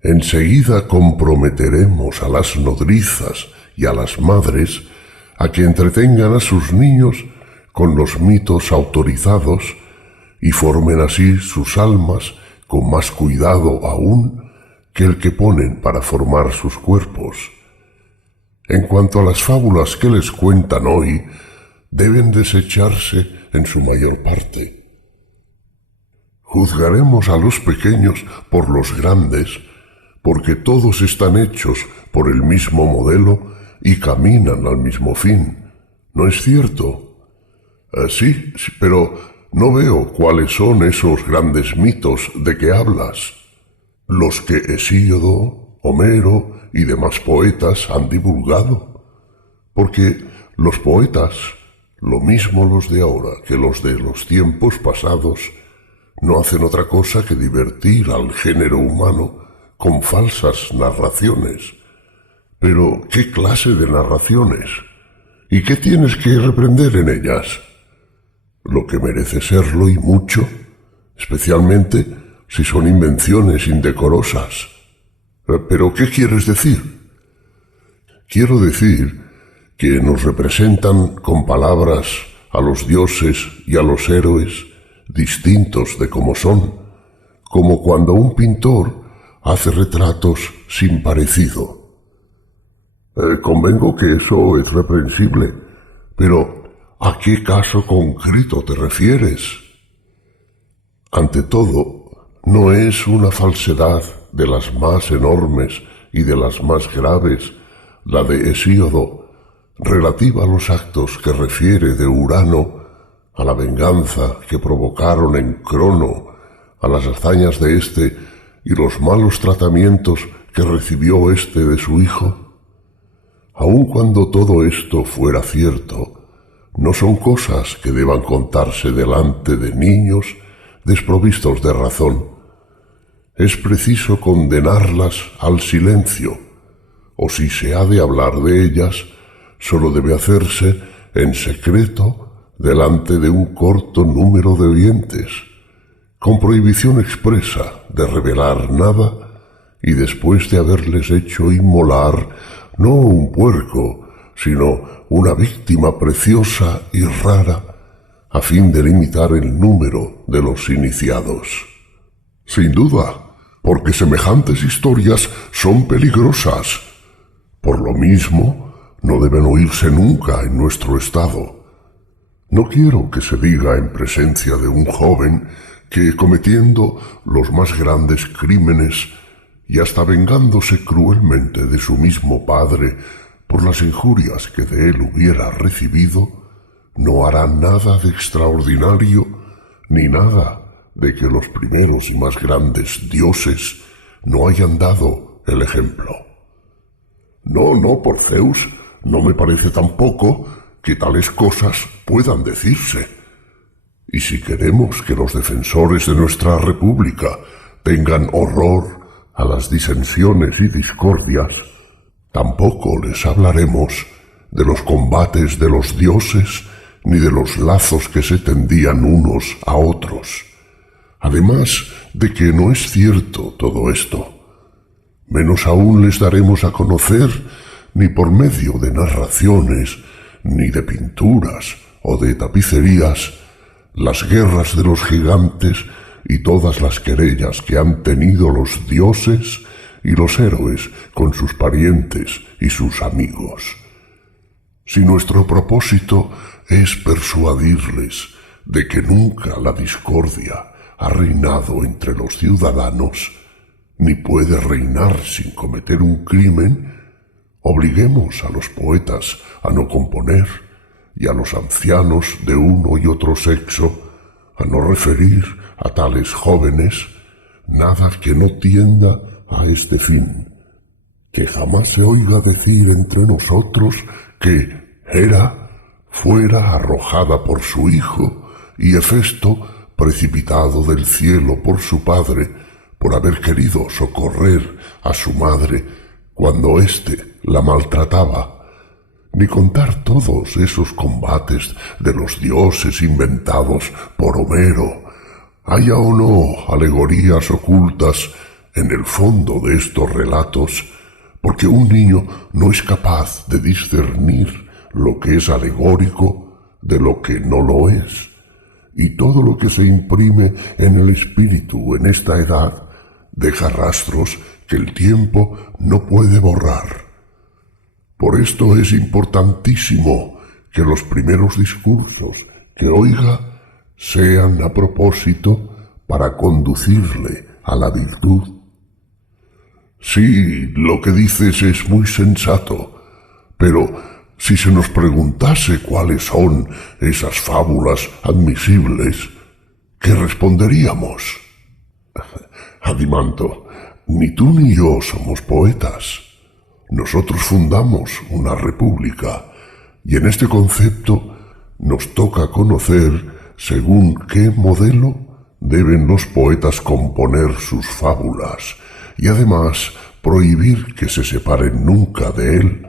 Enseguida comprometeremos a las nodrizas y a las madres a que entretengan a sus niños con los mitos autorizados y formen así sus almas con más cuidado aún que el que ponen para formar sus cuerpos. En cuanto a las fábulas que les cuentan hoy, deben desecharse en su mayor parte. Juzgaremos a los pequeños por los grandes, porque todos están hechos por el mismo modelo y caminan al mismo fin. ¿No es cierto? Sí, pero no veo cuáles son esos grandes mitos de que hablas. Los que Hesíodo, Homero y demás poetas han divulgado. Porque los poetas, lo mismo los de ahora que los de los tiempos pasados, no hacen otra cosa que divertir al género humano con falsas narraciones. Pero, ¿qué clase de narraciones? ¿Y qué tienes que reprender en ellas? Lo que merece serlo y mucho, especialmente si son invenciones indecorosas. ¿Pero qué quieres decir? Quiero decir que nos representan con palabras a los dioses y a los héroes distintos de como son, como cuando un pintor hace retratos sin parecido. Convengo que eso es reprensible, pero ¿a qué caso concreto te refieres? Ante todo, no es una falsedad de las más enormes y de las más graves la de Hesíodo, relativa a los actos que refiere de Urano, a la venganza que provocaron en Crono, a las hazañas de éste y los malos tratamientos que recibió éste de su hijo? Aun cuando todo esto fuera cierto, no son cosas que deban contarse delante de niños desprovistos de razón. Es preciso condenarlas al silencio, o si se ha de hablar de ellas, sólo debe hacerse en secreto delante de un corto número de oyentes, con prohibición expresa de revelar nada y después de haberles hecho inmolar no un puerco, sino una víctima preciosa y rara, a fin de limitar el número de los iniciados. Sin duda, porque semejantes historias son peligrosas. Por lo mismo, no deben oírse nunca en nuestro estado. No quiero que se diga en presencia de un joven que, cometiendo los más grandes crímenes y hasta vengándose cruelmente de su mismo padre por las injurias que de él hubiera recibido, no hará nada de extraordinario ni nada de que los primeros y más grandes dioses no hayan dado el ejemplo. No, por Zeus, no me parece tampoco que tales cosas puedan decirse. Y si queremos que los defensores de nuestra república tengan horror a las disensiones y discordias, tampoco les hablaremos de los combates de los dioses ni de los lazos que se tendían unos a otros. Además de que no es cierto todo esto, menos aún les daremos a conocer, ni por medio de narraciones, ni de pinturas o de tapicerías, las guerras de los gigantes y todas las querellas que han tenido los dioses y los héroes con sus parientes y sus amigos. Si nuestro propósito es persuadirles de que nunca la discordia ha reinado entre los ciudadanos, ni puede reinar sin cometer un crimen, obliguemos a los poetas a no componer y a los ancianos de uno y otro sexo a no referir a tales jóvenes nada que no tienda a este fin, que jamás se oiga decir entre nosotros que Hera fuera arrojada por su hijo y Hefesto precipitado del cielo por su padre por haber querido socorrer a su madre cuando éste la maltrataba, ni contar todos esos combates de los dioses inventados por Homero. Haya o no alegorías ocultas en el fondo de estos relatos, porque un niño no es capaz de discernir lo que es alegórico de lo que no lo es, y todo lo que se imprime en el espíritu en esta edad deja rastros que el tiempo no puede borrar. Por esto es importantísimo que los primeros discursos que oiga sean a propósito para conducirle a la virtud. Sí, lo que dices es muy sensato, pero si se nos preguntase cuáles son esas fábulas admisibles, ¿qué responderíamos? Adimanto, ni tú ni yo somos poetas. Nosotros fundamos una república, y en este concepto nos toca conocer según qué modelo deben los poetas componer sus fábulas, y además prohibir que se separen nunca de él,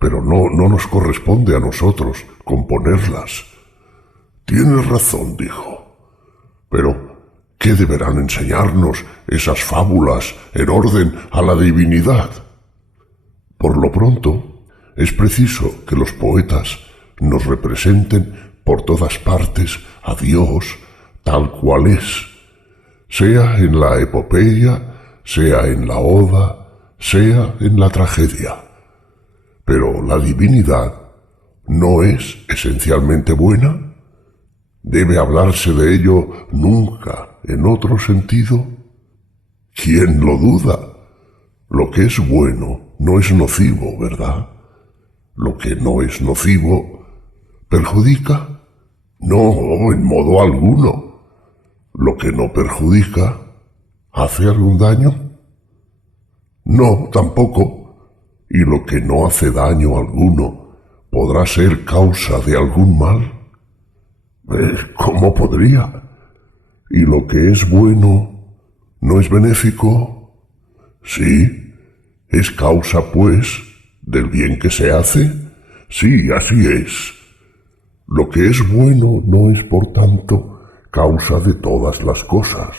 pero no nos corresponde a nosotros componerlas. Tienes razón, dijo, pero ¿qué deberán enseñarnos esas fábulas en orden a la divinidad? Por lo pronto, es preciso que los poetas nos representen por todas partes a Dios tal cual es, sea en la epopeya, sea en la oda, sea en la tragedia. Pero la divinidad no es esencialmente buena. ¿Debe hablarse de ello nunca en otro sentido? ¿Quién lo duda? Lo que es bueno no es nocivo, ¿verdad? Lo que no es nocivo, ¿perjudica? No, en modo alguno. Lo que no perjudica, ¿hace algún daño? No, tampoco. Y lo que no hace daño alguno podrá ser causa de algún mal. ¿Cómo podría? ¿Y lo que es bueno no es benéfico? Sí, es causa, pues, del bien que se hace. Sí, así es. Lo que es bueno no es, por tanto, causa de todas las cosas.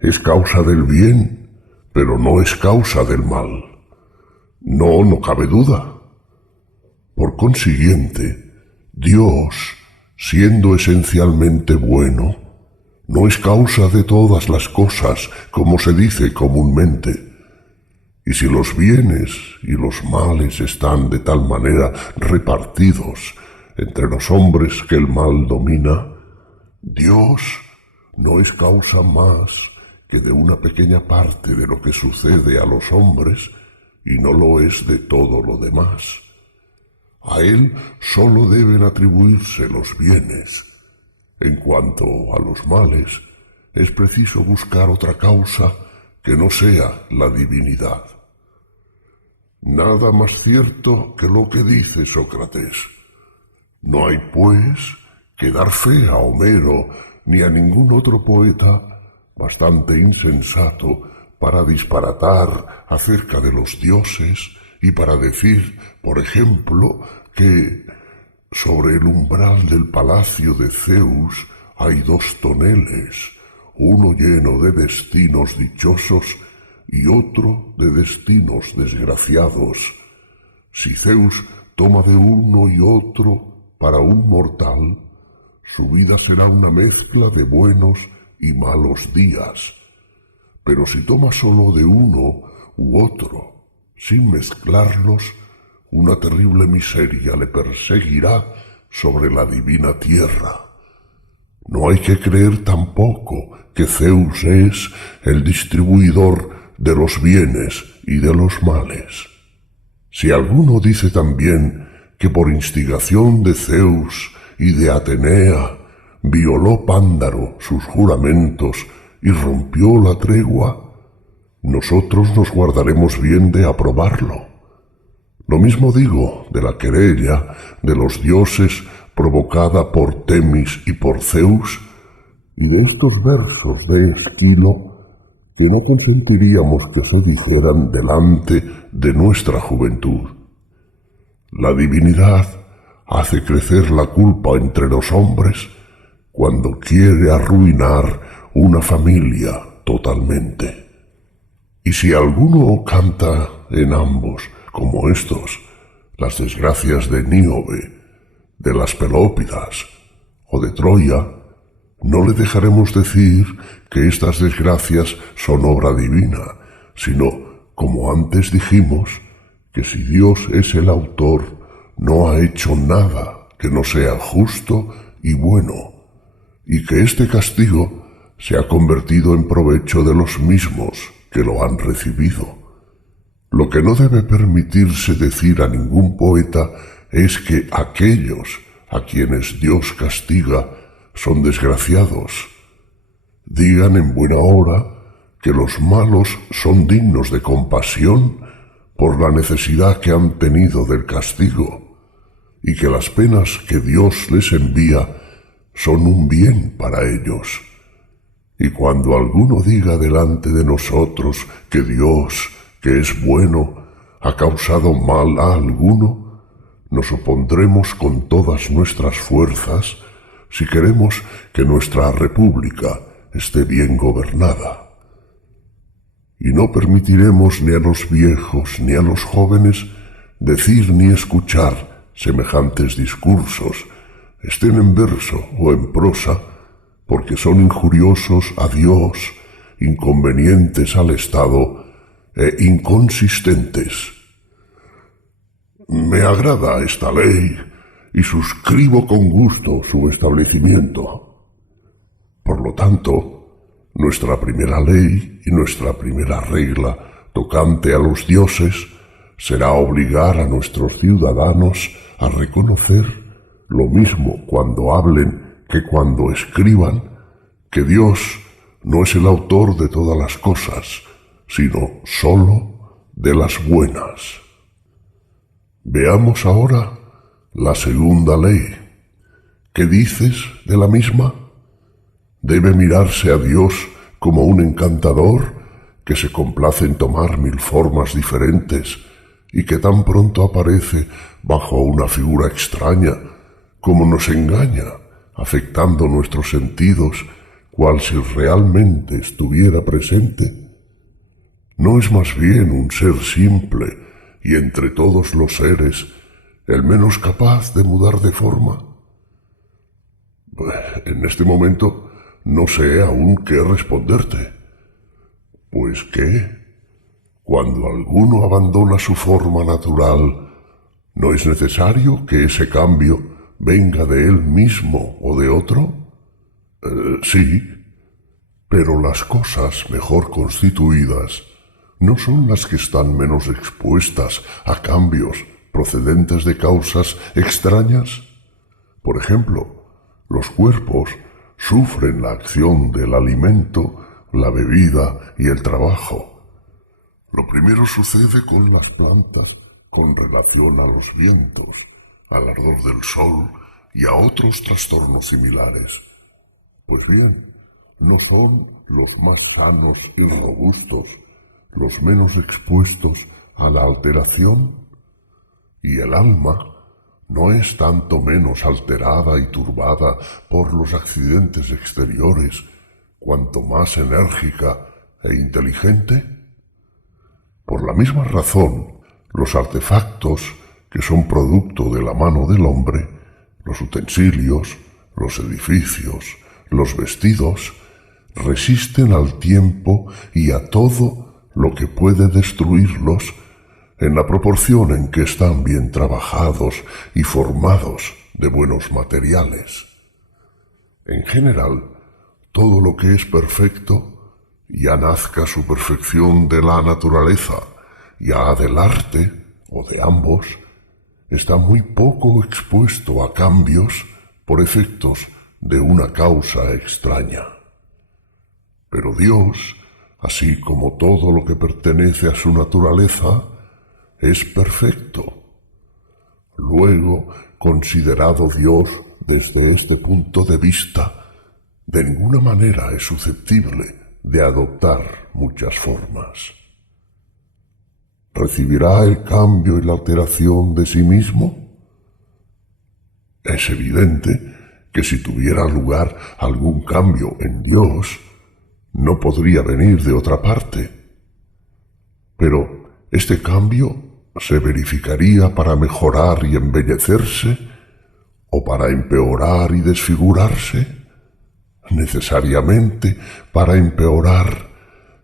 Es causa del bien, pero no es causa del mal. No, no cabe duda. Por consiguiente, Dios, siendo esencialmente bueno, no es causa de todas las cosas, como se dice comúnmente. Y si los bienes y los males están de tal manera repartidos entre los hombres que el mal domina, Dios no es causa más que de una pequeña parte de lo que sucede a los hombres y no lo es de todo lo demás. A Él sólo deben atribuirse los bienes. En cuanto a los males, es preciso buscar otra causa que no sea la divinidad. Nada más cierto que lo que dice Sócrates. No hay, pues, que dar fe a Homero ni a ningún otro poeta bastante insensato para disparatar acerca de los dioses y para decir, por ejemplo, que sobre el umbral del palacio de Zeus hay 2 toneles, uno lleno de destinos dichosos y otro de destinos desgraciados. Si Zeus toma de uno y otro para un mortal, su vida será una mezcla de buenos y malos días. Pero si toma solo de uno u otro, sin mezclarlos, una terrible miseria le perseguirá sobre la divina tierra. No hay que creer tampoco que Zeus es el distribuidor de los bienes y de los males. Si alguno dice también que por instigación de Zeus y de Atenea violó Pándaro sus juramentos y rompió la tregua, nosotros nos guardaremos bien de aprobarlo. Lo mismo digo de la querella de los dioses provocada por Temis y por Zeus, y de estos versos de Esquilo que no consentiríamos que se dijeran delante de nuestra juventud. La divinidad hace crecer la culpa entre los hombres cuando quiere arruinar una familia totalmente. Y si alguno canta en ambos, como estos, las desgracias de Níobe, de las Pelópidas o de Troya, no le dejaremos decir que estas desgracias son obra divina, sino, como antes dijimos, que si Dios es el autor, no ha hecho nada que no sea justo y bueno, y que este castigo se ha convertido en provecho de los mismos que lo han recibido. Lo que no debe permitirse decir a ningún poeta es que aquellos a quienes Dios castiga son desgraciados. Digan en buena hora que los malos son dignos de compasión por la necesidad que han tenido del castigo, y que las penas que Dios les envía son un bien para ellos. Y cuando alguno diga delante de nosotros que Dios, que es bueno, ha causado mal a alguno, nos opondremos con todas nuestras fuerzas si queremos que nuestra república esté bien gobernada. Y no permitiremos ni a los viejos ni a los jóvenes decir ni escuchar semejantes discursos, estén en verso o en prosa, porque son injuriosos a Dios, inconvenientes al Estado e inconsistentes. Me agrada esta ley y suscribo con gusto su establecimiento. Por lo tanto, nuestra primera ley y nuestra primera regla tocante a los dioses será obligar a nuestros ciudadanos a reconocer, lo mismo cuando hablen que cuando escriban, que Dios no es el autor de todas las cosas, sino sólo de las buenas. Veamos ahora la segunda ley. ¿Qué dices de la misma? ¿Debe mirarse a Dios como un encantador que se complace en tomar 1000 formas diferentes y que tan pronto aparece bajo una figura extraña como nos engaña, afectando nuestros sentidos, cual si realmente estuviera presente? ¿No es más bien un ser simple y entre todos los seres el menos capaz de mudar de forma? En este momento no sé aún qué responderte. Pues ¿qué? Cuando alguno abandona su forma natural, ¿no es necesario que ese cambio venga de él mismo o de otro? Sí, pero las cosas mejor constituidas no son las que están menos expuestas a cambios procedentes de causas extrañas. Por ejemplo, los cuerpos sufren la acción del alimento, la bebida y el trabajo. Lo primero sucede con las plantas con relación a los vientos, al ardor del sol y a otros trastornos similares. Pues bien, no son los más sanos y robustos los menos expuestos a la alteración, y el alma no es tanto menos alterada y turbada por los accidentes exteriores, cuanto más enérgica e inteligente. Por la misma razón, los artefactos que son producto de la mano del hombre, los utensilios, los edificios, los vestidos, resisten al tiempo y a todo lo que puede destruirlos en la proporción en que están bien trabajados y formados de buenos materiales. En general, todo lo que es perfecto, ya nazca su perfección de la naturaleza, ya del arte o de ambos, está muy poco expuesto a cambios por efectos de una causa extraña. Pero Dios, así como todo lo que pertenece a su naturaleza, es perfecto. Luego, considerado Dios desde este punto de vista, de ninguna manera es susceptible de adoptar muchas formas. ¿Recibirá el cambio y la alteración de sí mismo? Es evidente que si tuviera lugar algún cambio en Dios, no podría venir de otra parte. Pero este cambio se verificaría para mejorar y embellecerse o para empeorar y desfigurarse, necesariamente para empeorar,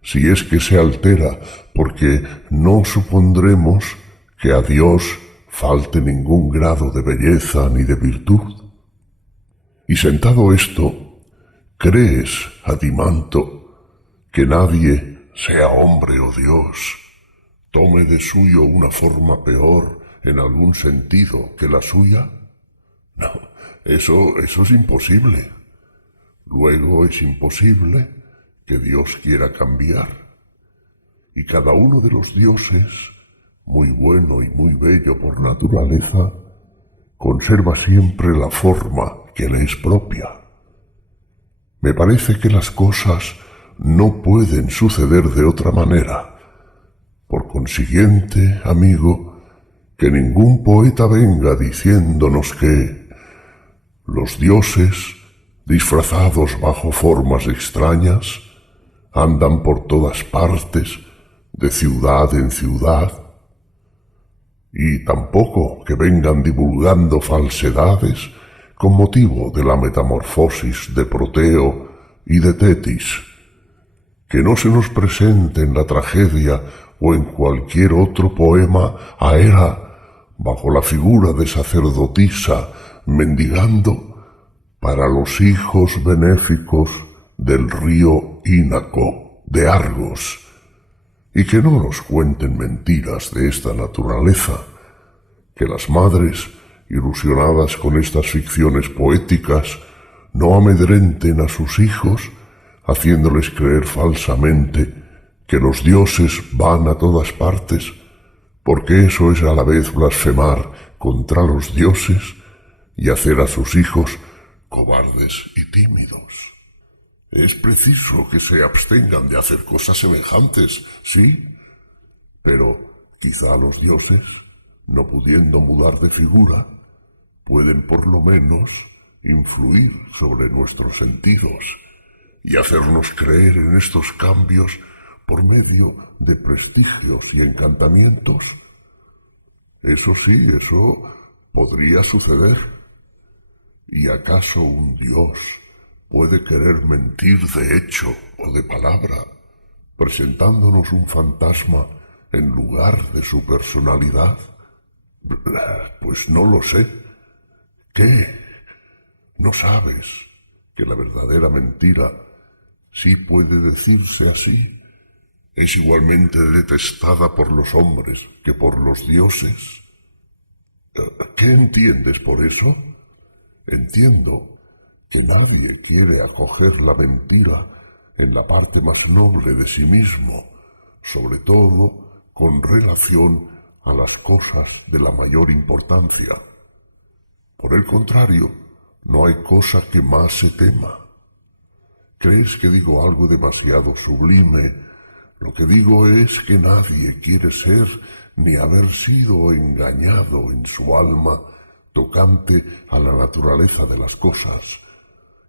si es que se altera, porque no supondremos que a Dios falte ningún grado de belleza ni de virtud. Y sentado esto, ¿crees, Adimanto, que nadie, sea hombre o Dios, tome de suyo una forma peor en algún sentido que la suya? No, eso es imposible. Luego es imposible que Dios quiera cambiar. Y cada uno de los dioses, muy bueno y muy bello por naturaleza, conserva siempre la forma que le es propia. Me parece que las cosas no pueden suceder de otra manera. Por consiguiente, amigo, que ningún poeta venga diciéndonos que los dioses, disfrazados bajo formas extrañas, andan por todas partes, de ciudad en ciudad, y tampoco que vengan divulgando falsedades con motivo de la metamorfosis de Proteo y de Tetis, que no se nos presente en la tragedia o en cualquier otro poema a Hera bajo la figura de sacerdotisa mendigando para los hijos benéficos del río Ínaco de Argos, y que no nos cuenten mentiras de esta naturaleza, que las madres, ilusionadas con estas ficciones poéticas, no amedrenten a sus hijos, haciéndoles creer falsamente que los dioses van a todas partes, porque eso es a la vez blasfemar contra los dioses y hacer a sus hijos cobardes y tímidos. Es preciso que se abstengan de hacer cosas semejantes, sí, pero quizá los dioses, no pudiendo mudar de figura, pueden por lo menos influir sobre nuestros sentidos y hacernos creer en estos cambios por medio de prestigios y encantamientos. Eso sí, eso podría suceder. ¿Y acaso un dios puede querer mentir de hecho o de palabra, presentándonos un fantasma en lugar de su personalidad? Pues no lo sé. ¿Qué? ¿No sabes que la verdadera mentira, sí puede decirse así, es igualmente detestada por los hombres que por los dioses? ¿Qué entiendes por eso? Entiendo que nadie quiere acoger la mentira en la parte más noble de sí mismo, sobre todo con relación a las cosas de la mayor importancia. Por el contrario, no hay cosa que más se tema. ¿Crees que digo algo demasiado sublime? Lo que digo es que nadie quiere ser ni haber sido engañado en su alma tocante a la naturaleza de las cosas,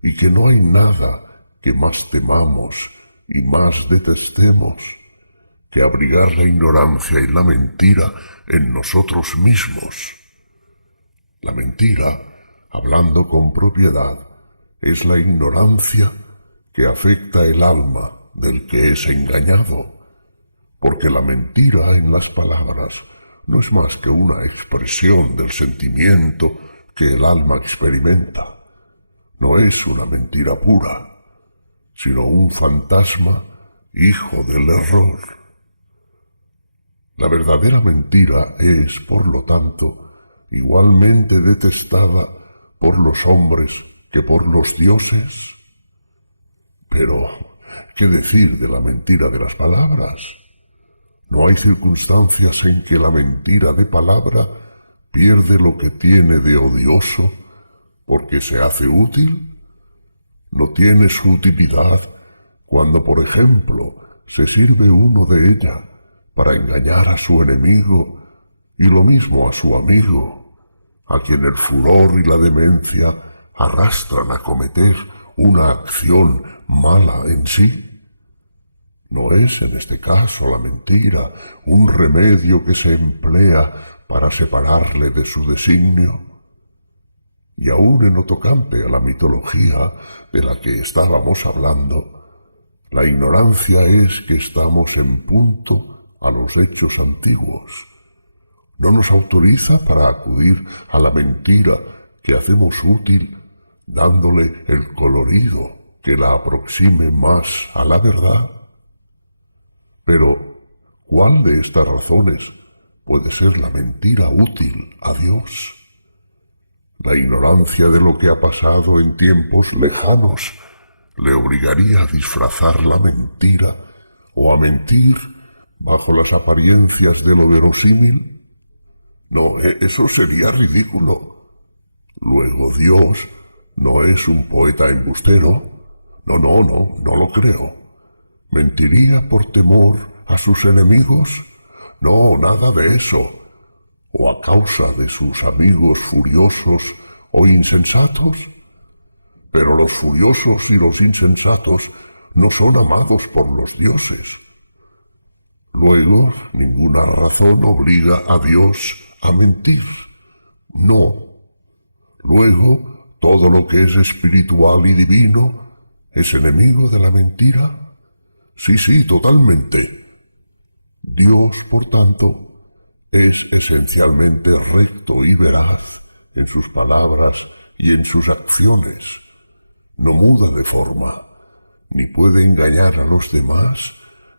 y que no hay nada que más temamos y más detestemos que abrigar la ignorancia y la mentira en nosotros mismos. La mentira, hablando con propiedad, es la ignorancia que afecta el alma del que es engañado, porque la mentira en las palabras no es más que una expresión del sentimiento que el alma experimenta. No es una mentira pura, sino un fantasma hijo del error. La verdadera mentira es, por lo tanto, igualmente detestada por los hombres que por los dioses. Pero, ¿qué decir de la mentira de las palabras? ¿No hay circunstancias en que la mentira de palabra pierde lo que tiene de odioso porque se hace útil? ¿No tiene su utilidad cuando, por ejemplo, se sirve uno de ella para engañar a su enemigo y lo mismo a su amigo, a quien el furor y la demencia arrastran a cometer una acción mala en sí? ¿No es en este caso la mentira un remedio que se emplea para separarle de su designio? Y aún en lo tocante a la mitología de la que estábamos hablando, la ignorancia es que estamos en punto a los hechos antiguos. No nos autoriza para acudir a la mentira que hacemos útil, dándole el colorido que la aproxime más a la verdad. Pero, ¿cuál de estas razones puede ser la mentira útil a Dios? La ignorancia de lo que ha pasado en tiempos lejanos le obligaría a disfrazar la mentira o a mentir bajo las apariencias de lo verosímil. No, eso sería ridículo. Luego Dios no es un poeta embustero. No lo creo. ¿Mentiría por temor a sus enemigos? No, nada de eso. ¿O a causa de sus amigos furiosos o insensatos? Pero los furiosos y los insensatos no son amados por los dioses. Luego, ninguna razón obliga a Dios a mentir. No. Luego, todo lo que es espiritual y divino es enemigo de la mentira. Sí, totalmente. Dios, por tanto, es esencialmente recto y veraz en sus palabras y en sus acciones. No muda de forma, ni puede engañar a los demás,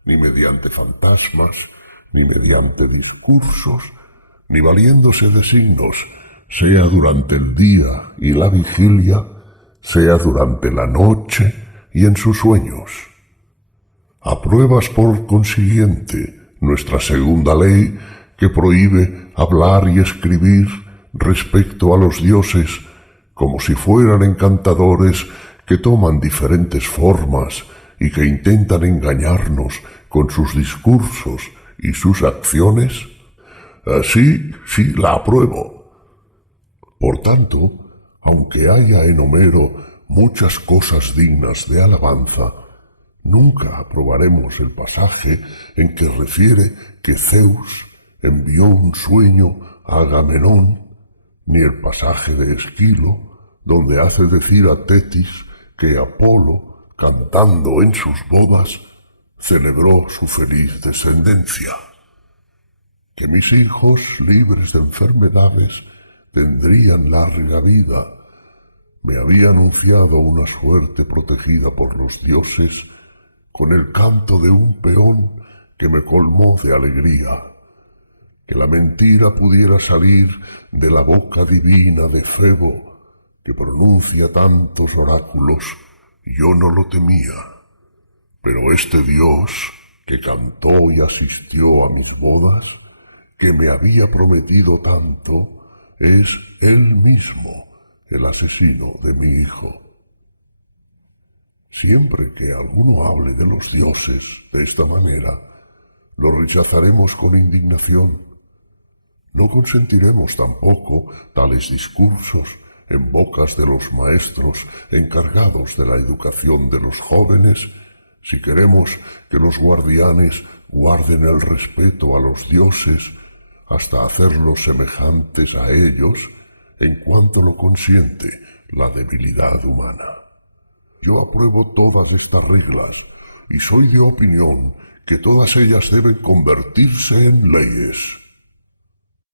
ni mediante fantasmas, ni mediante discursos, ni valiéndose de signos, sea durante el día y la vigilia, sea durante la noche y en sus sueños. Apruebas por consiguiente nuestra segunda ley que prohíbe hablar y escribir respecto a los dioses como si fueran encantadores que toman diferentes formas y que intentan engañarnos con sus discursos y sus acciones. Sí, la apruebo. Por tanto, aunque haya en Homero muchas cosas dignas de alabanza, nunca aprobaremos el pasaje en que refiere que Zeus envió un sueño a Agamenón, ni el pasaje de Esquilo, donde hace decir a Tetis que Apolo, cantando en sus bodas, celebró su feliz descendencia. Que mis hijos, libres de enfermedades, tendrían larga vida. Me había anunciado una suerte protegida por los dioses con el canto de un peón que me colmó de alegría. Que la mentira pudiera salir de la boca divina de Febo, que pronuncia tantos oráculos, yo no lo temía. Pero este Dios, que cantó y asistió a mis bodas, que me había prometido tanto, es él mismo el asesino de mi hijo. Siempre que alguno hable de los dioses de esta manera, lo rechazaremos con indignación. No consentiremos tampoco tales discursos en bocas de los maestros encargados de la educación de los jóvenes, si queremos que los guardianes guarden el respeto a los dioses hasta hacerlos semejantes a ellos en cuanto lo consiente la debilidad humana. Yo apruebo todas estas reglas y soy de opinión que todas ellas deben convertirse en leyes.